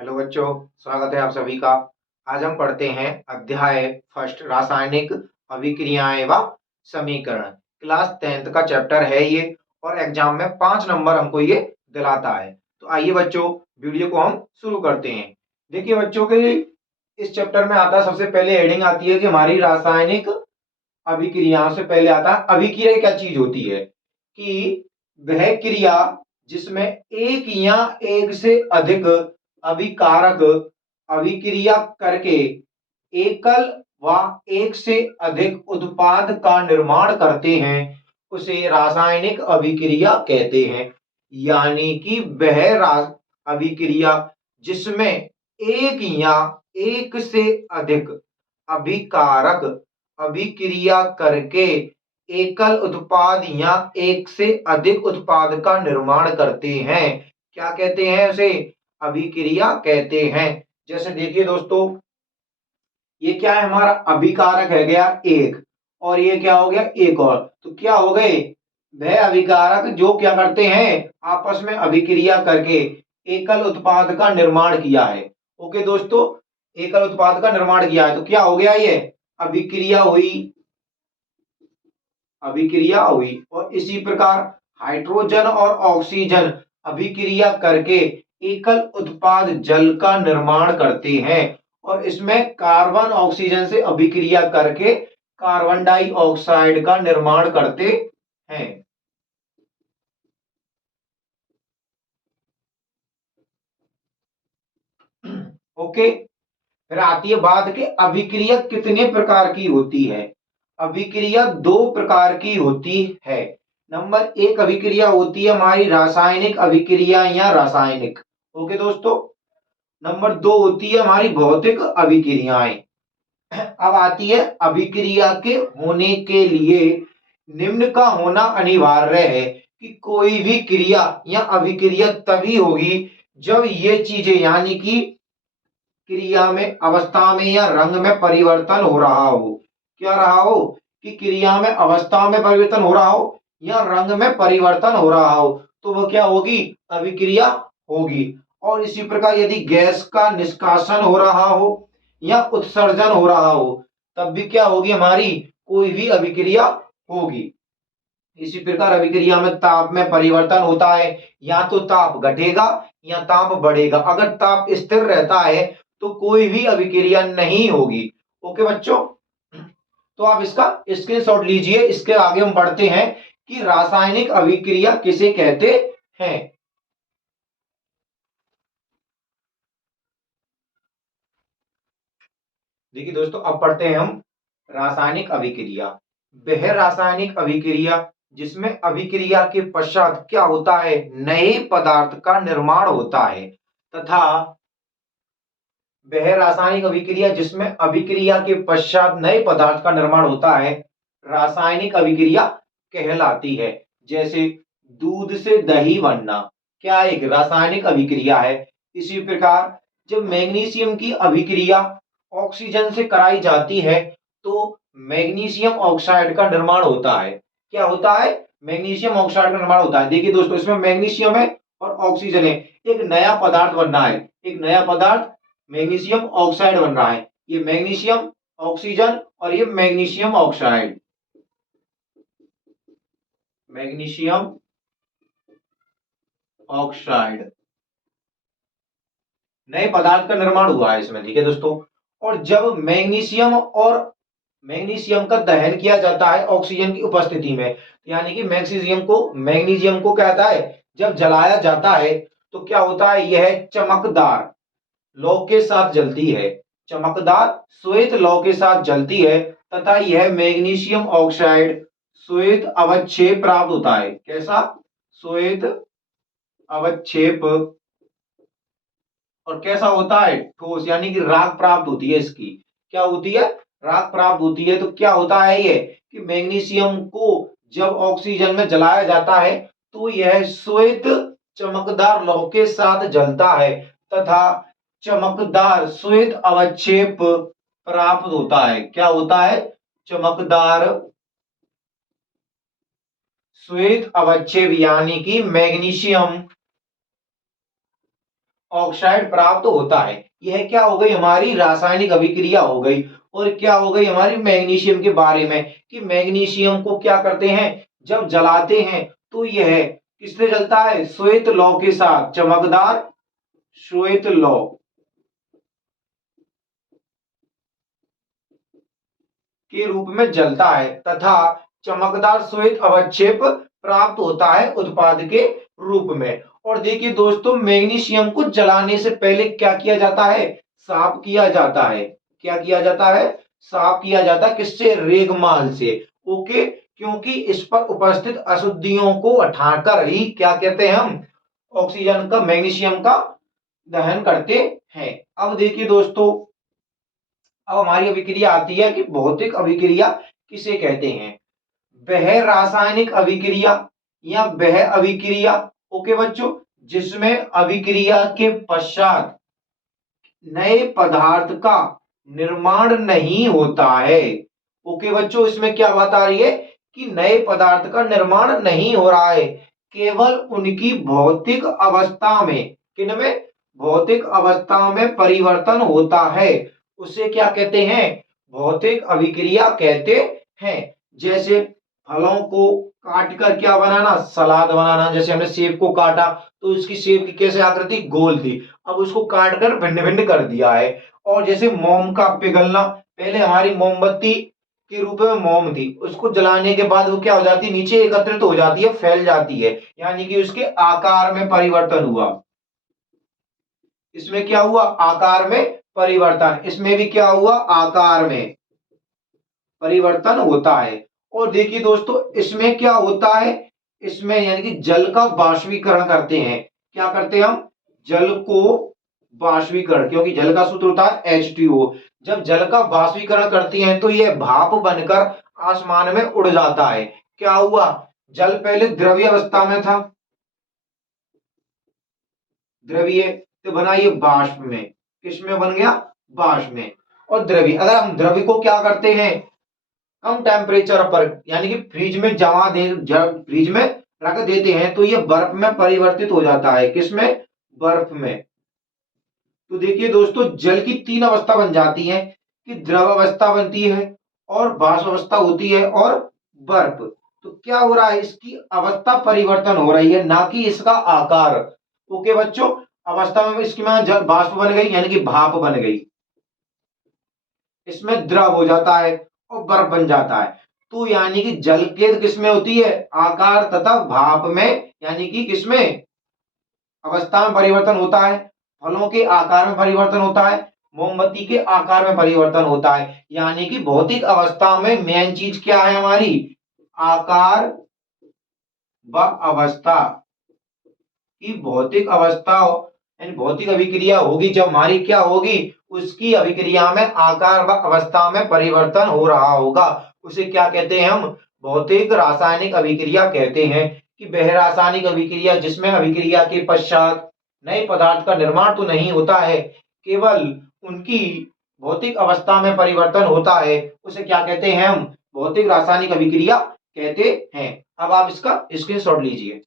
Hello बच्चों, स्वागत है आप सभी का। आज हम पढ़ते हैं अध्याय फर्स्ट रासायनिक अभिक्रियाएं व समीकरण। क्लास 10th का चैप्टर है ये और एग्जाम में 5 नंबर हमको ये दिलाता है। तो आइए बच्चों, वीडियो को हम शुरू करते हैं। देखिए बच्चों के इस चैप्टर में आता है, सबसे पहले हेडिंग आती है कि हमारी रासायनिक अभिक्रियाओं से पहले आता है अभिक्रिया क्या चीज होती है, कि वह क्रिया जिसमें एक या एक से अधिक अभिकारक अभिक्रिया करके एकल व एक से अधिक उत्पाद का निर्माण करते हैं उसे रासायनिक अभिक्रिया कहते हैं। यानी कि वह अभिक्रिया जिसमें एक या एक से अधिक अभिकारक अभिक्रिया करके एकल उत्पाद या एक से अधिक उत्पाद का निर्माण करते हैं, क्या कहते हैं उसे? अभिक्रिया कहते हैं। जैसे देखिए दोस्तों, ये क्या है, हमारा अभिकारक है गया एक, और ये क्या हो गया एक और, तो क्या हो गए वह अभिकारक जो क्या करते हैं आपस में अभिक्रिया करके एकल उत्पाद का निर्माण किया है। ओके दोस्तों, एकल उत्पाद का निर्माण किया है तो क्या हो गया, ये अभिक्रिया हुई, अभिक्रिया हुई। और इसी प्रकार हाइड्रोजन और ऑक्सीजन अभिक्रिया करके एकल उत्पाद जल का निर्माण करते हैं, और इसमें कार्बन ऑक्सीजन से अभिक्रिया करके कार्बन डाइऑक्साइड का निर्माण करते हैं। ओके, फिर आती है बात कि अभिक्रिया कितने प्रकार की होती है। अभिक्रिया दो प्रकार की होती है। नंबर एक अभिक्रिया होती है हमारी रासायनिक अभिक्रिया या रासायनिक। ओके दोस्तों, नंबर दो होती है हमारी भौतिक अभिक्रियाएं। अब आती है अभिक्रिया के होने के लिए निम्न का होना अनिवार्य है, कि कोई भी क्रिया या अभिक्रिया तभी होगी जब ये चीजें यानी कि क्रिया में अवस्था में या रंग में परिवर्तन हो रहा हो। क्या रहा हो, कि क्रिया में अवस्था में परिवर्तन हो रहा हो या रंग में परिवर्तन हो रहा हो, तो वह क्या होगी, अभिक्रिया होगी। और इसी प्रकार यदि गैस का निष्कासन हो रहा हो या उत्सर्जन हो रहा हो, तब भी क्या होगी, हमारी कोई भी अभिक्रिया होगी। इसी प्रकार अभिक्रिया में ताप में परिवर्तन होता है, या तो ताप घटेगा या ताप बढ़ेगा। अगर ताप स्थिर रहता है तो कोई भी अभिक्रिया नहीं होगी। ओके बच्चों, तो आप इसका स्क्रीनशॉट लीजिए। इसके आगे हम बढ़ते हैं कि रासायनिक अभिक्रिया किसे कहते हैं। देखिए दोस्तों, अब पढ़ते हैं हम रासायनिक अभिक्रिया। वह रासायनिक अभिक्रिया जिसमें अभिक्रिया के पश्चात क्या होता है, नए पदार्थ का निर्माण होता है, तथा वह रासायनिक अभिक्रिया जिसमें अभिक्रिया के पश्चात नए पदार्थ का निर्माण होता है रासायनिक अभिक्रिया कहलाती है। जैसे दूध से दही बनना क्या एक रासायनिक अभिक्रिया है। इसी प्रकार जब मैग्नीशियम की अभिक्रिया ऑक्सीजन से कराई जाती है तो मैग्नीशियम ऑक्साइड का निर्माण होता है। क्या होता है, मैग्नीशियम ऑक्साइड का निर्माण होता है। देखिए दोस्तों, इसमें मैग्नीशियम है और ऑक्सीजन है, एक नया पदार्थ बन रहा है, एक नया पदार्थ मैग्नीशियम ऑक्साइड बन रहा है। ये मैग्नीशियम ऑक्सीजन और ये मैग्नीशियम ऑक्साइड, मैग्नीशियम ऑक्साइड नए पदार्थ का निर्माण हुआ है इसमें। ठीक है दोस्तों, और जब मैग्नीशियम का दहन किया जाता है ऑक्सीजन की उपस्थिति में, यानी कि मैग्नीशियम को क्या होता है, जब जलाया जाता है तो क्या होता है, यह चमकदार लौ के साथ जलती है, चमकदार श्वेत लौ के साथ जलती है, तथा यह मैग्नीशियम ऑक्साइड श्वेत अवक्षेप प्राप्त होता है। कैसा, श्वेत अवक्षेप। और कैसा होता है, ठोस, यानी कि राख प्राप्त होती है इसकी। क्या होती है, राख प्राप्त होती है। तो क्या होता है ये, कि मैग्नीशियम को जब ऑक्सीजन में जलाया जाता है तो यह श्वेत चमकदार लौ के साथ जलता है, तथा चमकदार श्वेत अवक्षेप प्राप्त होता है। क्या होता है, चमकदार श्वेत अवक्षेप, यानी कि मैग्नीशियम ऑक्साइड प्राप्त होता है। यह क्या हो गई, हमारी रासायनिक अभिक्रिया हो गई। और क्या हो गई हमारी मैग्नीशियम के बारे में, कि मैग्नीशियम को क्या करते हैं, जब जलाते हैं तो यह किससे जलता है, श्वेत लौ के साथ, चमकदार श्वेत लौ के रूप में जलता है तथा चमकदार श्वेत अवक्षेप प्राप्त होता है उत्पाद के रूप में। और देखिए दोस्तों, मैग्नीशियम को जलाने से पहले क्या किया जाता है, साफ किया जाता है। क्या किया जाता है, साफ किया जाता है। किससे, रेगमाल से। ओके, क्योंकि इस पर उपस्थित अशुद्धियों को हटाकर ही क्या कहते हैं हम, ऑक्सीजन का, मैग्नीशियम का दहन करते हैं। अब देखिए दोस्तों, अब हमारी अभिक्रिया आती है कि भौतिक अभिक्रिया किसे कहते हैं। वह रासायनिक अभिक्रिया या वह अभिक्रिया, ओके बच्चों, जिसमें अभिक्रिया के पश्चात नए पदार्थ का निर्माण नहीं होता है। ओके बच्चों, इसमें क्या बात आ रही है कि नए पदार्थ का निर्माण नहीं हो रहा है, केवल उनकी भौतिक अवस्था में, किनमें, भौतिक अवस्था में परिवर्तन होता है। उसे क्या कहते हैं, भौतिक अभिक्रिया कहते हैं। जैसे फलों को काट कर क्या बनाना, सलाद बनाना। जैसे हमने सेब को काटा तो उसकी सेब की कैसे आकृति, गोल थी, अब उसको काट कर भिन्न भिन्न कर दिया है। और जैसे मोम का पिघलना, पहले हमारी मोमबत्ती के रूप में मोम थी, उसको जलाने के बाद वो क्या हो जाती है, नीचे एकत्रित हो जाती है, फैल जाती है, यानी कि उसके आकार में परिवर्तन हुआ। इसमें क्या हुआ, आकार में परिवर्तन। इसमें भी क्या हुआ, आकार में परिवर्तन होता है। और देखिए दोस्तों, इसमें क्या होता है, इसमें यानी कि जल का वाष्पीकरण करते हैं। क्या करते हैं हम, जल को वाष्पीकरण, क्योंकि जल का सूत्र होता है H2O। जब जल का वाष्पीकरण करती हैं तो यह भाप बनकर आसमान में उड़ जाता है। क्या हुआ, जल पहले द्रव्य अवस्था में था, द्रव्य, तो बना ये वाष्प में। किसमें बन गया, वाष्प में। और द्रव्य, अगर हम द्रव्य को क्या करते हैं, कम टेम्परेचर पर, यानी कि फ्रिज में जमा दे, जब फ्रिज में रख देते हैं तो ये बर्फ में परिवर्तित हो जाता है। किसमें, बर्फ में। तो देखिए दोस्तों, जल की तीन अवस्था बन जाती है, कि द्रव अवस्था बनती है और वाष्प अवस्था होती है और बर्फ। तो क्या हो रहा है, इसकी अवस्था परिवर्तन हो रही है, ना कि इसका आकार। ओके बच्चों, अवस्था में इसकी में जल वाष्प बन गई, यानी कि भाप बन गई, इसमें द्रव हो जाता है और बर्फ बन जाता है। तो यानी कि जल के किसमें होती है, आकार, तथा भाप में, यानी कि किसमें, अवस्था में परिवर्तन होता है। फलों के आकार में परिवर्तन होता है, मोमबत्ती के आकार में परिवर्तन होता है। यानी कि भौतिक अवस्था में मेन चीज क्या है हमारी, आकार व अवस्था। की भौतिक अवस्था यानी भौतिक अभिक्रिया होगी जब हमारी, क्या होगी, उसकी अभिक्रिया में आकार व अवस्था में परिवर्तन हो रहा होगा। उसे क्या कहते हैं हम, भौतिक रासायनिक अभिक्रिया कहते हैं। कि वह रासायनिक अभिक्रिया जिसमें अभिक्रिया के पश्चात नए पदार्थ का निर्माण तो नहीं होता है, केवल उनकी भौतिक अवस्था में परिवर्तन होता है, उसे क्या कहते हैं हम, भौतिक रासायनिक अभिक्रिया कहते हैं। अब आप इसका स्क्रीनशॉट लीजिए।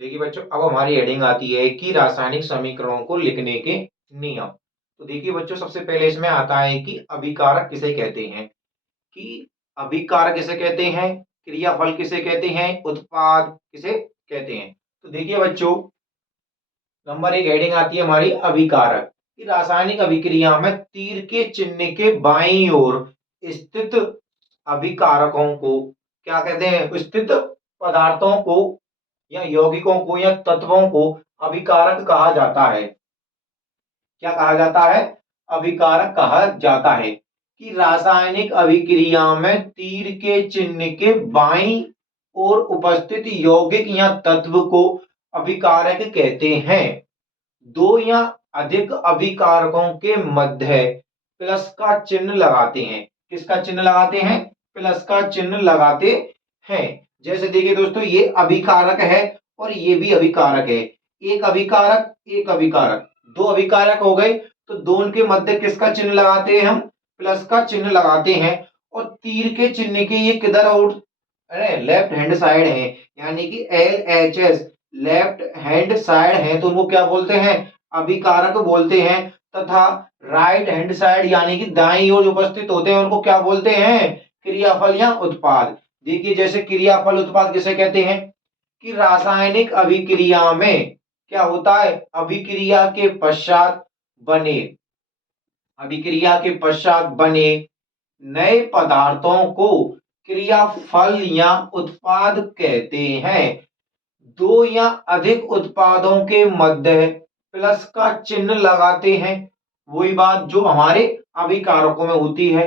देखिए बच्चों, अब हमारी हेडिंग आती है कि रासायनिक समीकरणों को लिखने के नियम। तो देखिए बच्चों, सबसे पहले इसमें आता है कि अभिकारक किसे कहते हैं, कि अभिकारक किसे कहते हैं, क्रियाफल किसे कहते हैं, उत्पाद किसे कहते हैं। तो देखिए बच्चों, नंबर एक हेडिंग आती है हमारी अभिकारक। कि रासायनिक अभिक्रिया में तीर के चिन्ह के बाईं ओर स्थित अभिकारकों को क्या कहते हैं, स्थित पदार्थों को या यौगिकों को या तत्वों को अभिकारक कहा जाता है। क्या कहा जाता है, अभिकारक कहा जाता है। कि रासायनिक अभिक्रिया में तीर के चिन्ह के बाईं ओर उपस्थित यौगिक या तत्व को अभिकारक कहते हैं। दो या अधिक अभिकारकों के मध्य प्लस का चिन्ह लगाते हैं। किसका चिन्ह लगाते हैं, प्लस का चिन्ह लगाते हैं। जैसे देखिए दोस्तों, ये अभिकारक है और ये भी अभिकारक है। एक अभिकारक, एक अभिकारक, दो अभिकारक हो गए, तो दोनों के मध्य किसका चिन्ह लगाते हैं हम, प्लस का चिन्ह लगाते हैं। और तीर के चिन्ह के ये किधर अरे लेफ्ट हैंड साइड है, यानी कि LHS लेफ्ट हैंड साइड है तो उनको क्या बोलते हैं, अभिकारक बोलते हैं। तथा राइट हैंड साइड यानी कि दाईं ओर उपस्थित होते हैं उनको क्या बोलते हैं, क्रियाफल या उत्पाद। देखिए जैसे क्रियाफल उत्पाद किसे कहते हैं, कि रासायनिक अभिक्रिया में क्या होता है, बने अभिक्रिया के पश्चात बने नए पदार्थों को क्रियाफल या उत्पाद कहते हैं। दो या अधिक उत्पादों के मध्य प्लस का चिन्ह लगाते हैं, वही बात जो हमारे अभिकारकों में होती है।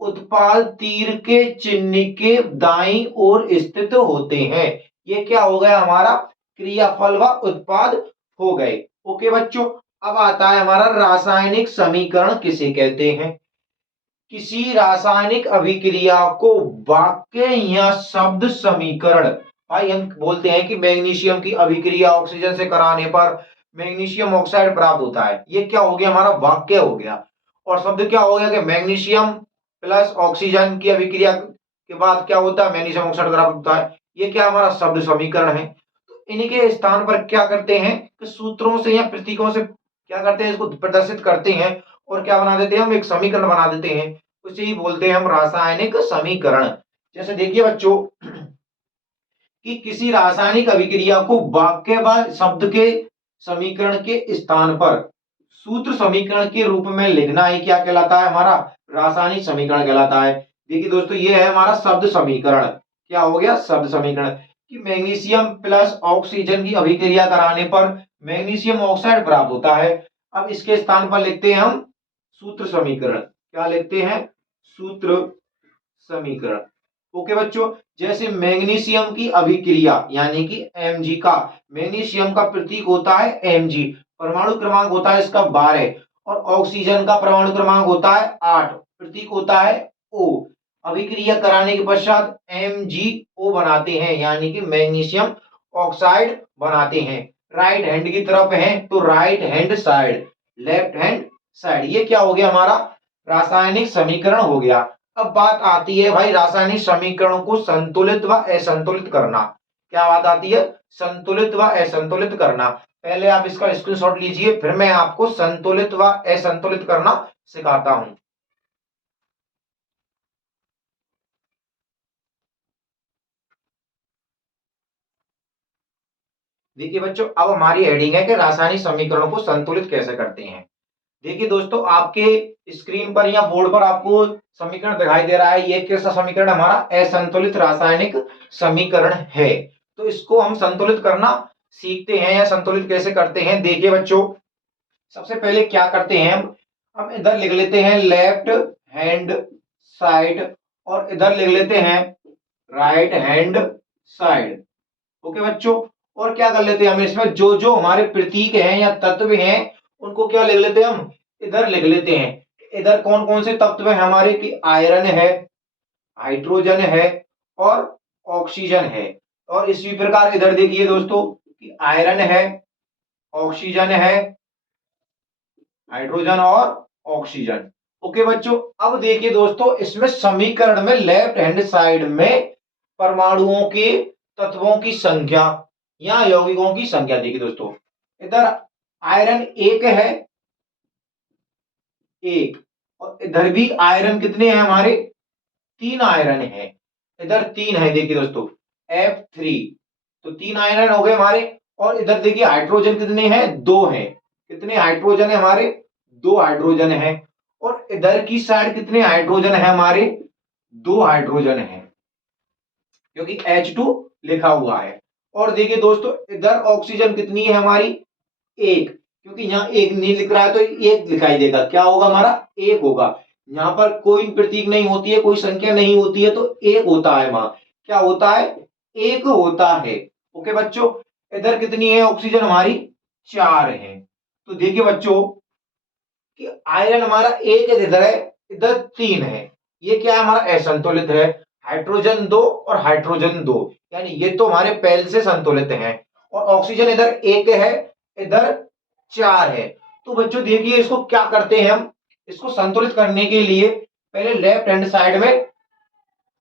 उत्पाद तीर के चिन्ह के दाईं ओर स्थित होते हैं। ये क्या हो गया, हमारा क्रियाफल व उत्पाद हो गए। ओके बच्चों, अब आता है हमारा रासायनिक समीकरण किसे कहते हैं। किसी रासायनिक अभिक्रिया को वाक्य या शब्द समीकरण, भाई हम बोलते हैं कि मैग्नीशियम की अभिक्रिया ऑक्सीजन से कराने पर मैग्नीशियम ऑक्साइड प्राप्त होता है, ये क्या हो गया, हमारा वाक्य हो गया। और शब्द क्या हो गया कि मैग्नीशियम प्लस ऑक्सीजन की अभिक्रिया के बाद क्या होता है, मैग्नीशियम ऑक्साइड प्राप्त होता है। ये क्या हमारा शब्द समीकरण है। तो इनके स्थान पर क्या करते हैं कि सूत्रों से या प्रतीकों से क्या करते हैं, इसको प्रदर्शित करते हैं और क्या बना देते हैं, हम एक समीकरण बना देते हैं। उसे ही बोलते हैं हम रासायनिक समीकरण। जैसे देखिए बच्चों कि किसी रासायनिक अभिक्रिया को वाक्य व शब्द के समीकरण के स्थान पर सूत्र समीकरण के रूप में लिखना ही क्या कहलाता है, हमारा रासायनिक समीकरण कहलाता है। देखिए दोस्तों ये है हमारा शब्द समीकरण। क्या हो गया, शब्द समीकरण, कि मैग्नीशियम प्लस ऑक्सीजन की अभिक्रिया कराने पर मैग्नीशियम ऑक्साइड प्राप्त होता है। अब इसके स्थान पर लिखते हैं हम सूत्र समीकरण। क्या लिखते हैं, सूत्र समीकरण। ओके बच्चों, जैसे मैग्नीशियम की अभिक्रिया यानी कि Mg का, मैग्नीशियम का प्रतीक होता है Mg, परमाणु क्रमांक होता है इसका 12 और ऑक्सीजन का परमाणु क्रमांक होता है 8, प्रतीक होता है O। अभिक्रिया कराने के पश्चात MgO बनाते हैं यानी कि मैग्नीशियम ऑक्साइड बनाते हैं। राइट हैंड की तरफ है तो right hand side, left hand side, ये क्या हो गया, हमारा रासायनिक समीकरण हो गया। अब बात आती है भाई रासायनिक समीकरणों को संतुलित व असंतुलित करना। क्या बात आती है, संतुलित व असंतुलित करना। पहले आप इसका स्क्रीनशॉट लीजिए, फिर मैं आपको संतुलित व असंतुलित करना सिखाता हूं। देखिए बच्चों, अब हमारी हेडिंग है कि रासायनिक समीकरणों को संतुलित कैसे करते हैं। देखिए दोस्तों, आपके स्क्रीन पर या बोर्ड पर आपको समीकरण दिखाई दे रहा है, ये कैसा समीकरण, हमारा असंतुलित रासायनिक समीकरण है। तो इसको हम संतुलित करना सीखते हैं या संतुलित कैसे करते हैं। देखिए बच्चों, सबसे पहले क्या करते हैं, हम इधर लिख लेते हैं लेफ्ट हैंड साइड और इधर लिख लेते हैं राइट हैंड साइड। ओके बच्चों, और क्या कर लेते हैं, हम इसमें जो जो हमारे प्रतीक हैं या तत्व हैं उनको क्या लिख लेते हैं, हम इधर लिख लेते हैं। इधर कौन कौन से तत्व हैं हमारे, की आयरन है, हाइड्रोजन है और ऑक्सीजन है। और इसी प्रकार इधर देखिए दोस्तों कि आयरन है, ऑक्सीजन है, हाइड्रोजन और ऑक्सीजन। ओके बच्चों, अब देखिए दोस्तों इसमें समीकरण में लेफ्ट हैंड साइड में परमाणुओं के तत्वों की संख्या या यौगिकों की संख्या। देखिए दोस्तों, इधर आयरन एक है, एक, और इधर भी आयरन कितने हैं हमारे, 3 आयरन है। इधर 3 है, देखिए दोस्तों F3, तो 3 आयरन हो गए हमारे। और इधर देखिए हाइड्रोजन कितने हैं, 2 हैं। कितने हाइड्रोजन है हमारे, 2 हाइड्रोजन है। और इधर की साइड कितने हाइड्रोजन है हमारे, 2 हाइड्रोजन है, क्योंकि H2 लिखा हुआ है। और देखिए दोस्तों इधर ऑक्सीजन कितनी है हमारी, 1, क्योंकि यहाँ 1 नहीं लिख रहा है तो 1 दिखाई देगा, क्या होगा हमारा, 1 होगा। यहाँ पर कोई प्रतीक नहीं होती है, कोई संख्या नहीं होती है, तो 1 होता है, वहां क्या होता है, 1 होता है। ओके बच्चों, इधर कितनी है ऑक्सीजन हमारी, 4 है। तो देखिए बच्चों कि आयरन हमारा 1 इधर है, इधर 3 है, ये क्या है, हमारा असंतुलित है। हाइड्रोजन 2 और हाइड्रोजन 2, यानी ये तो हमारे पहले से संतुलित हैं। और ऑक्सीजन इधर 1 है, इधर 4 है। तो बच्चों देखिए इसको क्या करते हैं हम, इसको संतुलित करने के लिए पहले लेफ्ट हैंड साइड में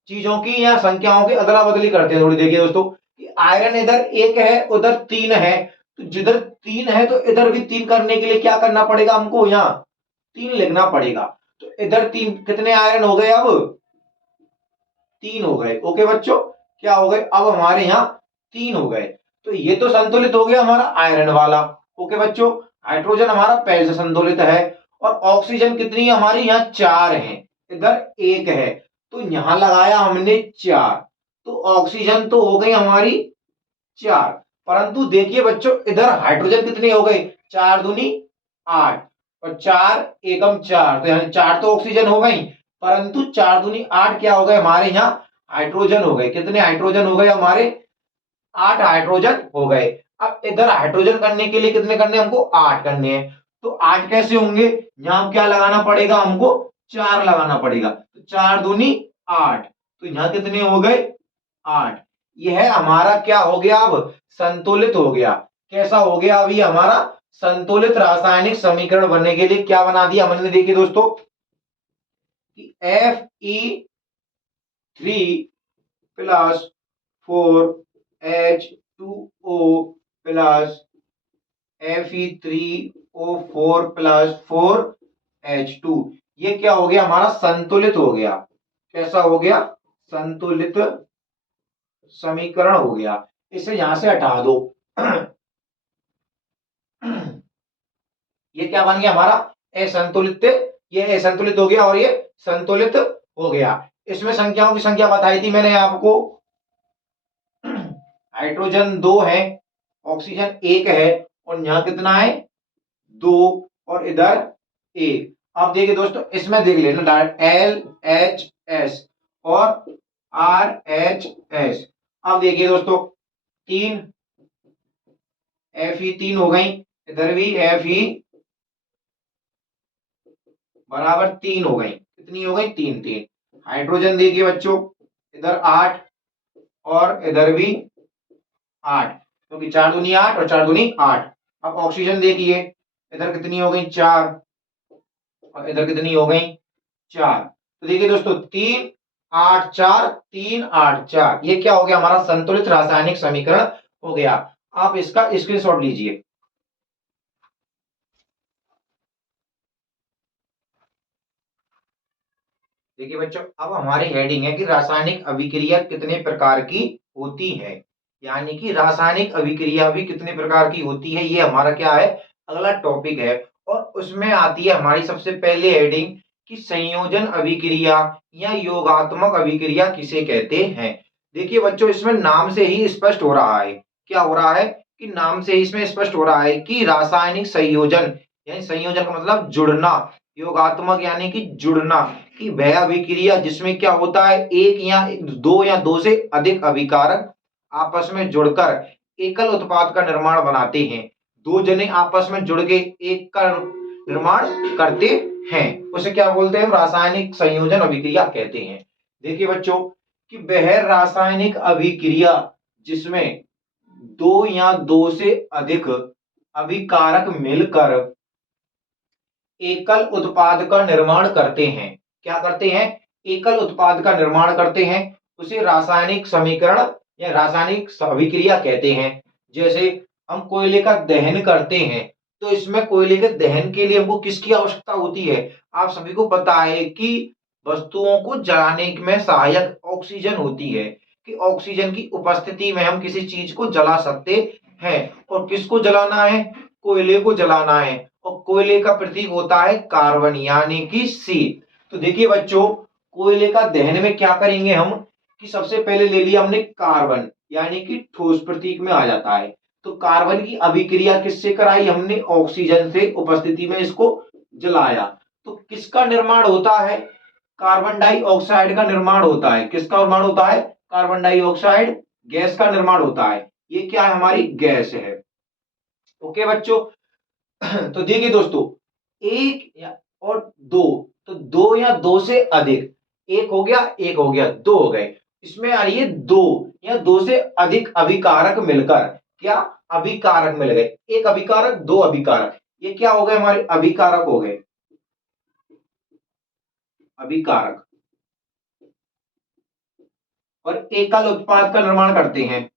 चीजों की या संख्याओं की अदला बदली करते हैं थोड़ी। देखिए दोस्तों कि आयरन इधर 1 है उधर 3 है, तो जिधर 3 है तो इधर भी 3 करने के लिए क्या करना पड़ेगा हमको, यहाँ 3 लिखना पड़ेगा। तो इधर 3 कितने आयरन हो गए, अब 3 हो गए। ओके बच्चों, क्या हो गए, अब हमारे यहाँ 3 हो गए। तो ये तो संतुलित हो गया हमारा आयरन वाला। ओके बच्चों, हाइड्रोजन हमारा पहले से संतुलित है। और ऑक्सीजन कितनी है हमारी, यहाँ 4 है, इधर 1 है, तो यहां लगाया हमने 4, तो ऑक्सीजन तो हो गई हमारी 4। परंतु देखिए बच्चों इधर हाइड्रोजन कितने हो गए, 4 दूनी 8 और 4 एकम 4, तो यानी 4 तो ऑक्सीजन हो गई, परंतु 4 दूनी 8 क्या हो गए हमारे यहाँ हाइड्रोजन हो गए। कितने हाइड्रोजन हो गए हमारे, 8 हाइड्रोजन हो गए। अब इधर हाइड्रोजन करने के लिए कितने करने, हमको 8 करने हैं। तो 8 कैसे होंगे, यहां क्या लगाना पड़ेगा हमको, 4 लगाना पड़ेगा। तो 4 दूनी 8, तो यहां कितने हो गए 8। यह हमारा क्या हो गया, अब संतुलित हो गया। कैसा हो गया, अब ये हमारा संतुलित रासायनिक समीकरण बनने के लिए क्या बना दिया हमने, देखिए दोस्तों कि Fe3 plus 4H2O plus Fe3O4 plus 4H2, ये क्या हो गया हमारा, संतुलित हो गया। कैसा हो गया, संतुलित समीकरण हो गया। इसे यहां से हटा दो ये क्या बन गया हमारा असंतुलित, ये असंतुलित हो गया और ये संतुलित हो गया। इसमें संख्याओं की संख्या बताई थी मैंने आपको, हाइड्रोजन 2 है, ऑक्सीजन 1 है, और यहां कितना है 2, और इधर 1। अब देखिए दोस्तों इसमें देख लेना डायरेक्ट LHS और RHS। अब देखिए दोस्तों 3 Fe3 हो गई, इधर भी Fe बराबर 3 हो गई। कितनी हो गई, 3 3। हाइड्रोजन देखिए बच्चों इधर 8 और इधर भी 8, क्योंकि 4 दूनी 8 और 4 दूनी 8। अब ऑक्सीजन देखिए इधर कितनी हो गई 4 और इधर कितनी हो गई 4। तो देखिए दोस्तों 3 8 4 3 8 4, ये क्या हो गया हमारा संतुलित रासायनिक समीकरण हो गया। आप इसका स्क्रीनशॉट लीजिए। देखिए बच्चों अब हमारी हेडिंग है कि रासायनिक अभिक्रिया कितने प्रकार की होती है, यानी कि रासायनिक अभिक्रिया भी कितने प्रकार की होती है, ये हमारा क्या है अगला टॉपिक है। और उसमें आती है हमारी सबसे पहले हेडिंग कि संयोजन अभिक्रिया या योगात्मक अभिक्रिया किसे कहते हैं। देखिए बच्चों इसमें नाम से ही स्पष्ट हो रहा है, क्या हो रहा है कि नाम से ही इसमें स्पष्ट हो रहा है कि रासायनिक संयोजन, यानी संयोजन का मतलब जुड़ना, योगात्मक यानी कि जुड़ना, कि वह अभिक्रिया जिसमें क्या होता है एक या दो से अधिक अभिकारक आपस में जुड़कर एकल उत्पाद का निर्माण बनाते हैं। दो जने आपस में जुड़ के एक का निर्माण करते हैं, उसे क्या बोलते हैं, रासायनिक संयोजन अभिक्रिया कहते हैं। देखिए बच्चों कि वह रासायनिक अभिक्रिया जिसमें दो या दो से अधिक अभिकारक मिलकर एकल उत्पाद का निर्माण करते हैं, क्या करते हैं, एकल उत्पाद का निर्माण करते हैं, उसे रासायनिक समीकरण या रासायनिक अभिक्रिया कहते हैं। जैसे हम कोयले का दहन करते हैं, तो इसमें कोयले के दहन के लिए हमको किसकी आवश्यकता होती है, आप सभी को पता है कि वस्तुओं को जलाने में सहायक ऑक्सीजन होती है, कि ऑक्सीजन की उपस्थिति में हम किसी चीज को जला सकते हैं। और किसको जलाना है, कोयले को जलाना है, और कोयले का प्रतीक होता है कार्बन यानी कि सी। तो देखिए बच्चों कोयले का दहन में क्या करेंगे हम, कि सबसे पहले ले लिया हमने कार्बन यानी कि ठोस प्रतीक में आ जाता है, तो कार्बन की अभिक्रिया किससे कराई हमने, ऑक्सीजन से उपस्थिति में इसको जलाया, तो किसका निर्माण होता है, कार्बन डाइऑक्साइड का निर्माण होता है। किसका निर्माण होता है, कार्बन डाइऑक्साइड गैस का निर्माण होता है। ये क्या है, हमारी गैस है। ओके बच्चों तो देखिए दोस्तों एक या और दो, तो दो या दो से अधिक, एक हो गया एक हो गया दो हो गए, इसमें आ रही है दो या दो से अधिक अभिकारक मिलकर, क्या अभिकारक मिल गए, एक अभिकारक दो अभिकारक, ये क्या हो गए हमारे अभिकारक हो गए, अभिकारक। और एकल उत्पाद का निर्माण करते हैं।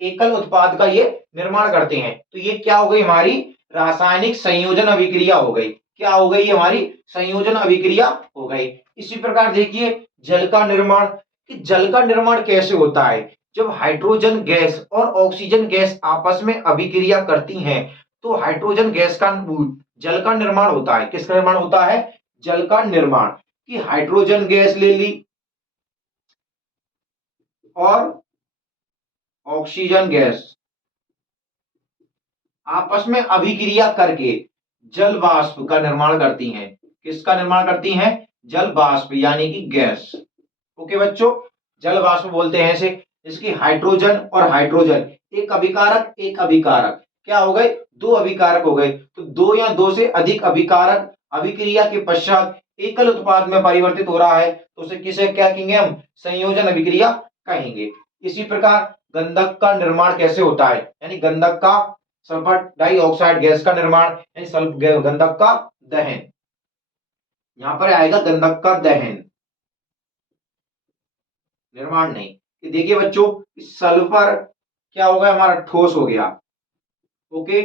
एकल उत्पाद का ये निर्माण करते हैं। तो ये क्या हो गई हमारी रासायनिक संयोजन अभिक्रिया हो गई। क्या हो गई हमारी संयोजन अभिक्रिया हो गई। इसी प्रकार देखिए जल का निर्माण, कि जल का निर्माण कैसे होता है। जब हाइड्रोजन गैस और ऑक्सीजन गैस आपस में अभिक्रिया करती हैं तो हाइड्रोजन गैस का जल का निर्माण होता है। किसका निर्माण होता है, जल का निर्माण। कि हाइड्रोजन गैस ले ली और ऑक्सीजन गैस आपस में अभिक्रिया करके जल वाष्प का निर्माण करती हैं। किसका निर्माण करती हैं, जल वाष्प यानी कि गैस। ओके बच्चों, जल वाष्प बोलते हैं इसे। इसकी हाइड्रोजन और हाइड्रोजन एक अभिकारक एक अभिकारक क्या हो गए, दो अभिकारक हो गए। तो दो या दो से अधिक अभिकारक अभिक्रिया के पश्चात एकल उत्पाद में परिवर्तित हो रहा है तो उसे किसे क्या कहेंगे, हम संयोजन अभिक्रिया कहेंगे। इसी प्रकार गंधक का निर्माण कैसे होता है, यानी गंधक का सल्फर डाइऑक्साइड गैस का निर्माण, यानी गंधक का दहन। यहां पर आएगा गंधक का दहन, निर्माण नहीं। कि देखिए बच्चों सल्फर क्या हो गया, हमारा ठोस हो गया। ओके,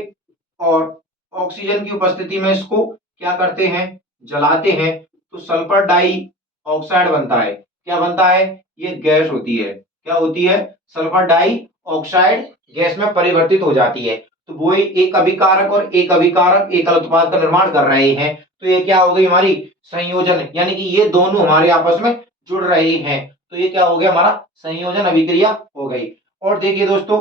और ऑक्सीजन की उपस्थिति में इसको क्या करते हैं, जलाते हैं तो सल्फर डाई ऑक्साइड बनता है। क्या बनता है, ये गैस होती है। क्या होती है, सल्फर डाई ऑक्साइड गैस में परिवर्तित हो जाती है। तो वो एक अभिकारक और एक अभिकारक एकल उत्पाद का निर्माण कर रहे हैं। तो ये क्या हो गई हमारी संयोजन, यानी कि ये दोनों हमारे आपस में जुड़ रहे हैं। तो ये क्या हो गया, हमारा संयोजन अभिक्रिया हो गई। और देखिए दोस्तों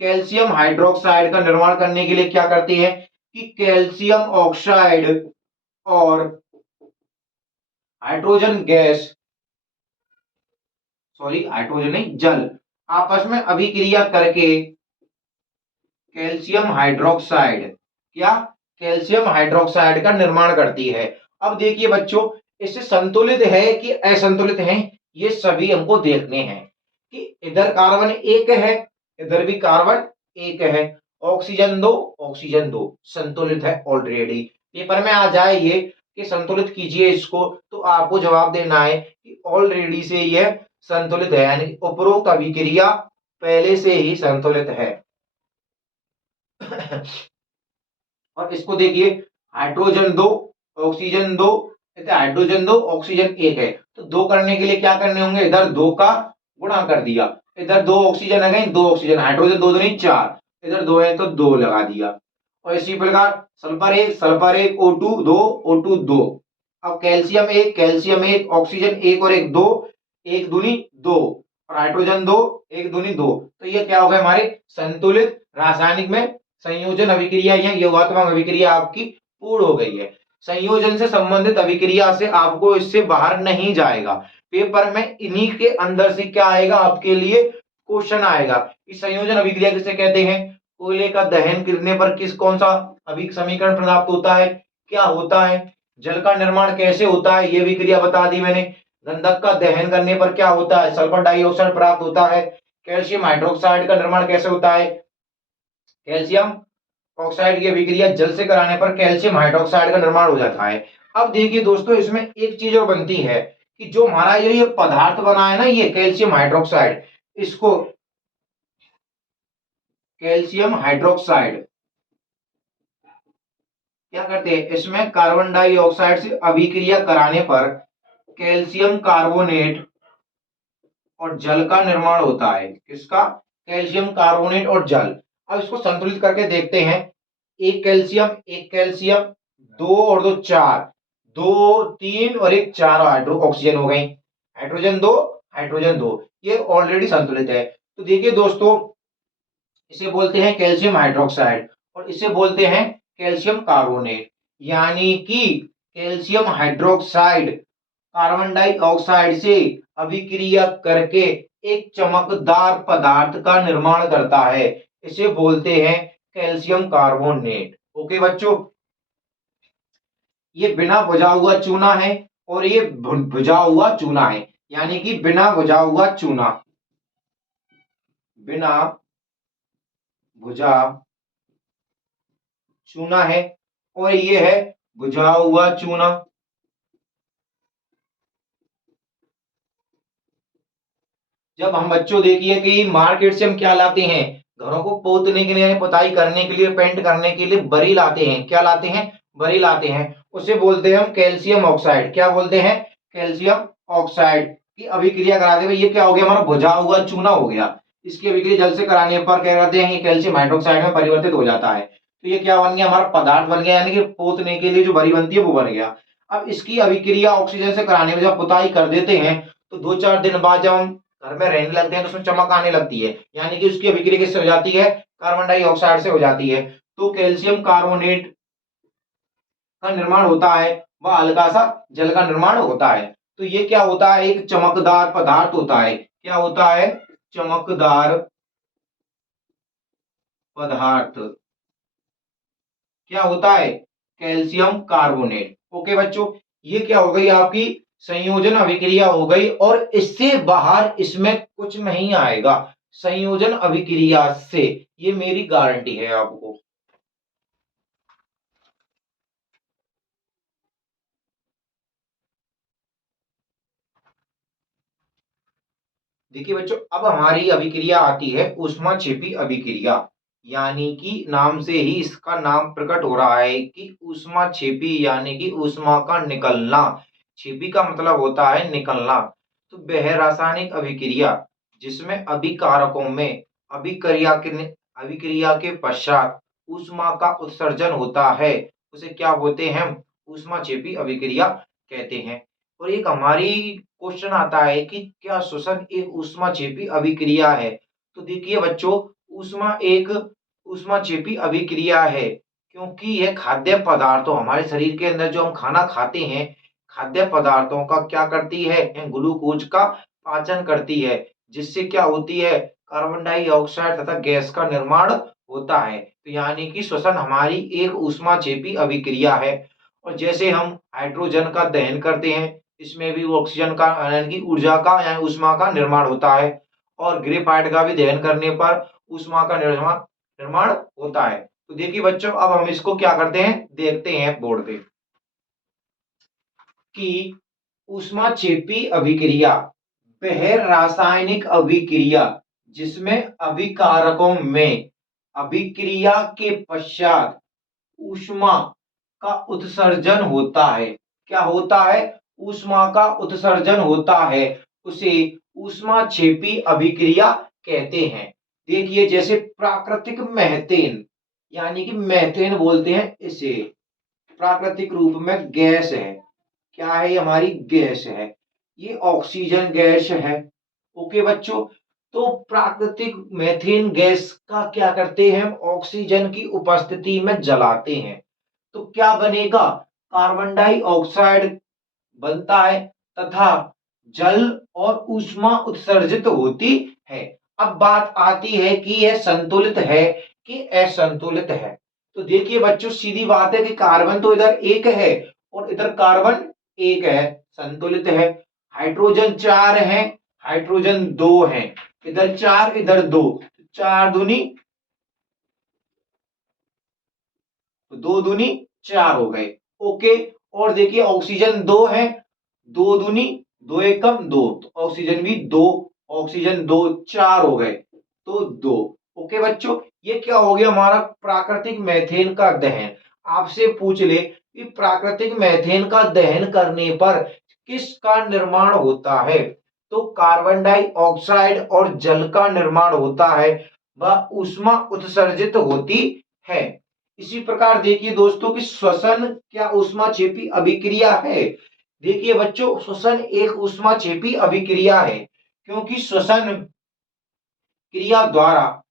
कैल्शियम हाइड्रोक्साइड का निर्माण करने के लिए क्या करते हैं कि कैल्शियम ऑक्साइड और हाइड्रोजन गैस, सॉरी हाइड्रोजन नहीं जल, आपस में अभिक्रिया करके कैल्शियम हाइड्रोक्साइड, क्या कैल्शियम हाइड्रोक्साइड का निर्माण करती है। अब देखिए बच्चों इससे संतुलित है कि असंतुलित है, ये सभी हमको देखने हैं। कि इधर कार्बन एक है, इधर भी कार्बन एक है, ऑक्सीजन दो ऑक्सीजन दो, संतुलित है ऑलरेडी। पेपर में आ जाए ये कि संतुलित कीजिए इसको, तो आपको जवाब देना है कि ऑलरेडी से यह संतुलित है, यानी उपरोक्त अभिक्रिया पहले से ही संतुलित है। और इसको देखिए हाइड्रोजन दो ऑक्सीजन दो, हाइड्रोजन दो ऑक्सीजन एक है, तो दो करने के लिए क्या करने होंगे, इधर दो का गुणा कर दिया, इधर दो ऑक्सीजन है, दो ऑक्सीजन, हाइड्रोजन दो दो नहीं चार, इधर दो है तो दो लगा दिया। और इसी प्रकार सल्फर एक O2 दो O2 दो। अब कैल्शियम एक ऑक्सीजन एक और एक दो, एक दूनी दो, और हाइड्रोजन दो एक दूनी दो। तो ये क्या हो गया हमारे संतुलित रासायनिक में संयोजन अभिक्रिया या योगात्मक अभिक्रिया आपकी पूर्ण हो गई है। संयोजन से संबंधित अभिक्रिया से आपको इससे बाहर नहीं जाएगा। पेपर में इन्हीं के अंदर से क्या आएगा आपके लिए क्वेश्चन आएगा। इस संयोजन अभिक्रिया किसे कहते हैं, कोयले का दहन करने पर किस कौन सा अभिक समीकरण प्राप्त होता है, क्या होता है, जल का निर्माण कैसे होता है, ये अभिक्रिया बता दी मैंने। गंधक का दहन करने पर क्या होता है, सल्फर डाइऑक्साइड प्राप्त होता है। कैल्शियम हाइड्रोक्साइड का निर्माण कैसे होता है, कैल्शियम ऑक्साइड की अभिक्रिया जल से कराने पर कैल्शियम हाइड्रोक्साइड का निर्माण हो जाता है। अब देखिए दोस्तों इसमें एक चीज और बनती है कि जो हमारा ये पदार्थ बना है ना, ये कैल्शियम हाइड्रोक्साइड, इसको कैल्शियम हाइड्रोक्साइड क्या करते हैं, इसमें कार्बन डाइऑक्साइड से अभिक्रिया कराने पर कैल्शियम कार्बोनेट और जल का निर्माण होता है। किसका, कैल्शियम कार्बोनेट और जल। अब इसको संतुलित करके देखते हैं, एक कैल्शियम दो और दो चार, दो तीन और एक चार हाइड्रो ऑक्सीजन हो गई, हाइड्रोजन दो, ये ऑलरेडी संतुलित है। तो देखिए दोस्तों इसे बोलते हैं कैल्शियम हाइड्रोक्साइड और इसे बोलते हैं कैल्शियम कार्बोनेट। यानी कि कैल्शियम हाइड्रोक्साइड कार्बन डाइऑक्साइड से अभिक्रिया करके एक चमकदार पदार्थ का निर्माण करता है, इसे बोलते हैं कैल्शियम कार्बोनेट। ओके बच्चों, ये बिना बुझा हुआ चूना है और ये बुझा हुआ चूना है, यानी कि बिना बुझा हुआ चूना, बिना बुझा चूना है, और ये है बुझा हुआ चूना। जब हम बच्चों देखिए कि मार्केट से हम क्या लाते हैं, घरों को पोतने के लिए, पुताई करने के लिए, पेंट करने के लिए बरी लाते हैं। क्या लाते हैं? बरी लाते हैं। उसे बोलते हैं हम कैल्शियम ऑक्साइड। क्या बोलते हैं? कैल्शियम ऑक्साइड की अभिक्रिया कराते हुए ये क्या हो गया? हमारा भुजा हुआ चूना हो गया। इसकी अभिक्रिया जल से कराने पर क्या कहते हैं? ये कैल्शियम हाइड्रोक्साइड में परिवर्तित हो जाता है। तो ये क्या बन गया? हमारा पदार्थ बन गया, यानी कि पोतने के लिए जो बरी बनती है वो बन गया। अब इसकी अभिक्रिया ऑक्सीजन से कराने में जब पुताई कर देते हैं तो 2-4 दिन बाद जब हम घर में रहने लगते हैं तो उसमें चमक आने लगती है, यानी कि उसकी अभिक्रिया किससे हो जाती है? कार्बन डाइऑक्साइड से हो जाती है। तो कैल्शियम कार्बोनेट का निर्माण होता है, वह हल्का सा जल का निर्माण होता है। तो ये क्या होता है? एक चमकदार पदार्थ होता है। क्या होता है? चमकदार पदार्थ। क्या होता है? Calcium carbonate. ओके बच्चों, ये क्या हो गई? आपकी संयोजन अभिक्रिया हो गई और इससे बाहर इसमें कुछ नहीं आएगा। संयोजन अभिक्रिया से, ये मेरी गारंटी है आपको। देखिए बच्चों, अब हमारी अभिक्रिया आती है ऊष्माक्षेपी अभिक्रिया, यानी कि नाम से ही इसका नाम प्रकट हो रहा है कि ऊष्माक्षेपी यानी कि ऊष्मा का निकलना। क्षेपी का मतलब होता है निकलना। तो वह रासायनिक अभिक्रिया जिसमें अभिकारकों में अभिक्रिया के पश्चात ऊष्मा का उत्सर्जन होता है, उसे क्या बोलते हैं? हम ऊष्माक्षेपी अभिक्रिया कहते हैं। और एक हमारी क्वेश्चन आता है कि क्या श्वसन एक ऊष्माक्षेपी अभिक्रिया है? तो देखिए बच्चों, ऊष्मा एक ऊष्माक्षेपी अभिक्रिया है क्योंकि यह खाद्य पदार्थों, हमारे शरीर के अंदर जो हम खाना खाते हैं, खाद्य पदार्थों का क्या करती है? ग्लूकोज का पाचन करती है, जिससे क्या होती है? कार्बन डाइऑक्साइड तथा गैस का निर्माण होता है। तो यानी कि श्वसन हमारी एक ऊष्माक्षेपी अभिक्रिया है। और जैसे हम हाइड्रोजन का दहन करते हैं, इसमें भी ऑक्सीजन का यानी कि ऊर्जा का यानी ऊष्मा का निर्माण होता है। और ग्रेफाइट का भी दहन करने पर ऊष्मा का निर्माण निर्माण होता है। तो देखिए बच्चों, अब हम इसको क्या करते हैं? देखते हैं बोर्ड पे कि ऊष्माक्षेपी अभिक्रिया वह रासायनिक अभिक्रिया जिसमें अभिकारकों में अभिक्रिया के पश्चात ऊष्मा का उत्सर्जन होता है। क्या होता है? ऊष्मा का उत्सर्जन होता है, उसे ऊष्माक्षेपी अभिक्रिया कहते हैं। देखिए जैसे प्राकृतिक मेथेन, यानी कि मेथेन बोलते हैं इसे, प्राकृतिक रूप में गैस है। क्या है? हमारी गैस है। ये ऑक्सीजन गैस है। ओके बच्चों, तो प्राकृतिक मेथेन गैस का क्या करते हैं? हम ऑक्सीजन की उपस्थिति में जलाते हैं तो क्या बनेगा? कार्बन डाइऑक्साइड बनता है तथा जल और ऊष्मा उत्सर्जित होती है। अब बात आती है कि यह संतुलित है कि असंतुलित है। तो देखिए बच्चों, सीधी बात है कि कार्बन तो इधर एक है और इधर कार्बन एक है, संतुलित है। हाइड्रोजन 4 है, हाइड्रोजन 2 है, इधर 4 इधर 2, 4 दूनी, तो 2 दूनी 4 हो गए। ओके, और देखिए ऑक्सीजन 2 है, 2 दूनी 2 एकम 2, तो ऑक्सीजन भी 2, ऑक्सीजन 2 4 हो गए, तो 2। ओके बच्चों, ये क्या हो गया? हमारा प्राकृतिक मेथेन का दहन। आपसे पूछ ले कि प्राकृतिक मेथेन का दहन करने पर किसका निर्माण होता है? तो कार्बन डाइऑक्साइड और जल का निर्माण होता है, वह ऊष्मा उत्सर्जित होती है। इसी प्रकार देखिए दोस्तों कि श्वसन क्या ऊष्माक्षेपी अभिक्रिया है? देखिए बच्चों, श्वसन एक ऊष्माक्षेपी अभिक्रिया है क्योंकि श्वसन क्रिया द्वारा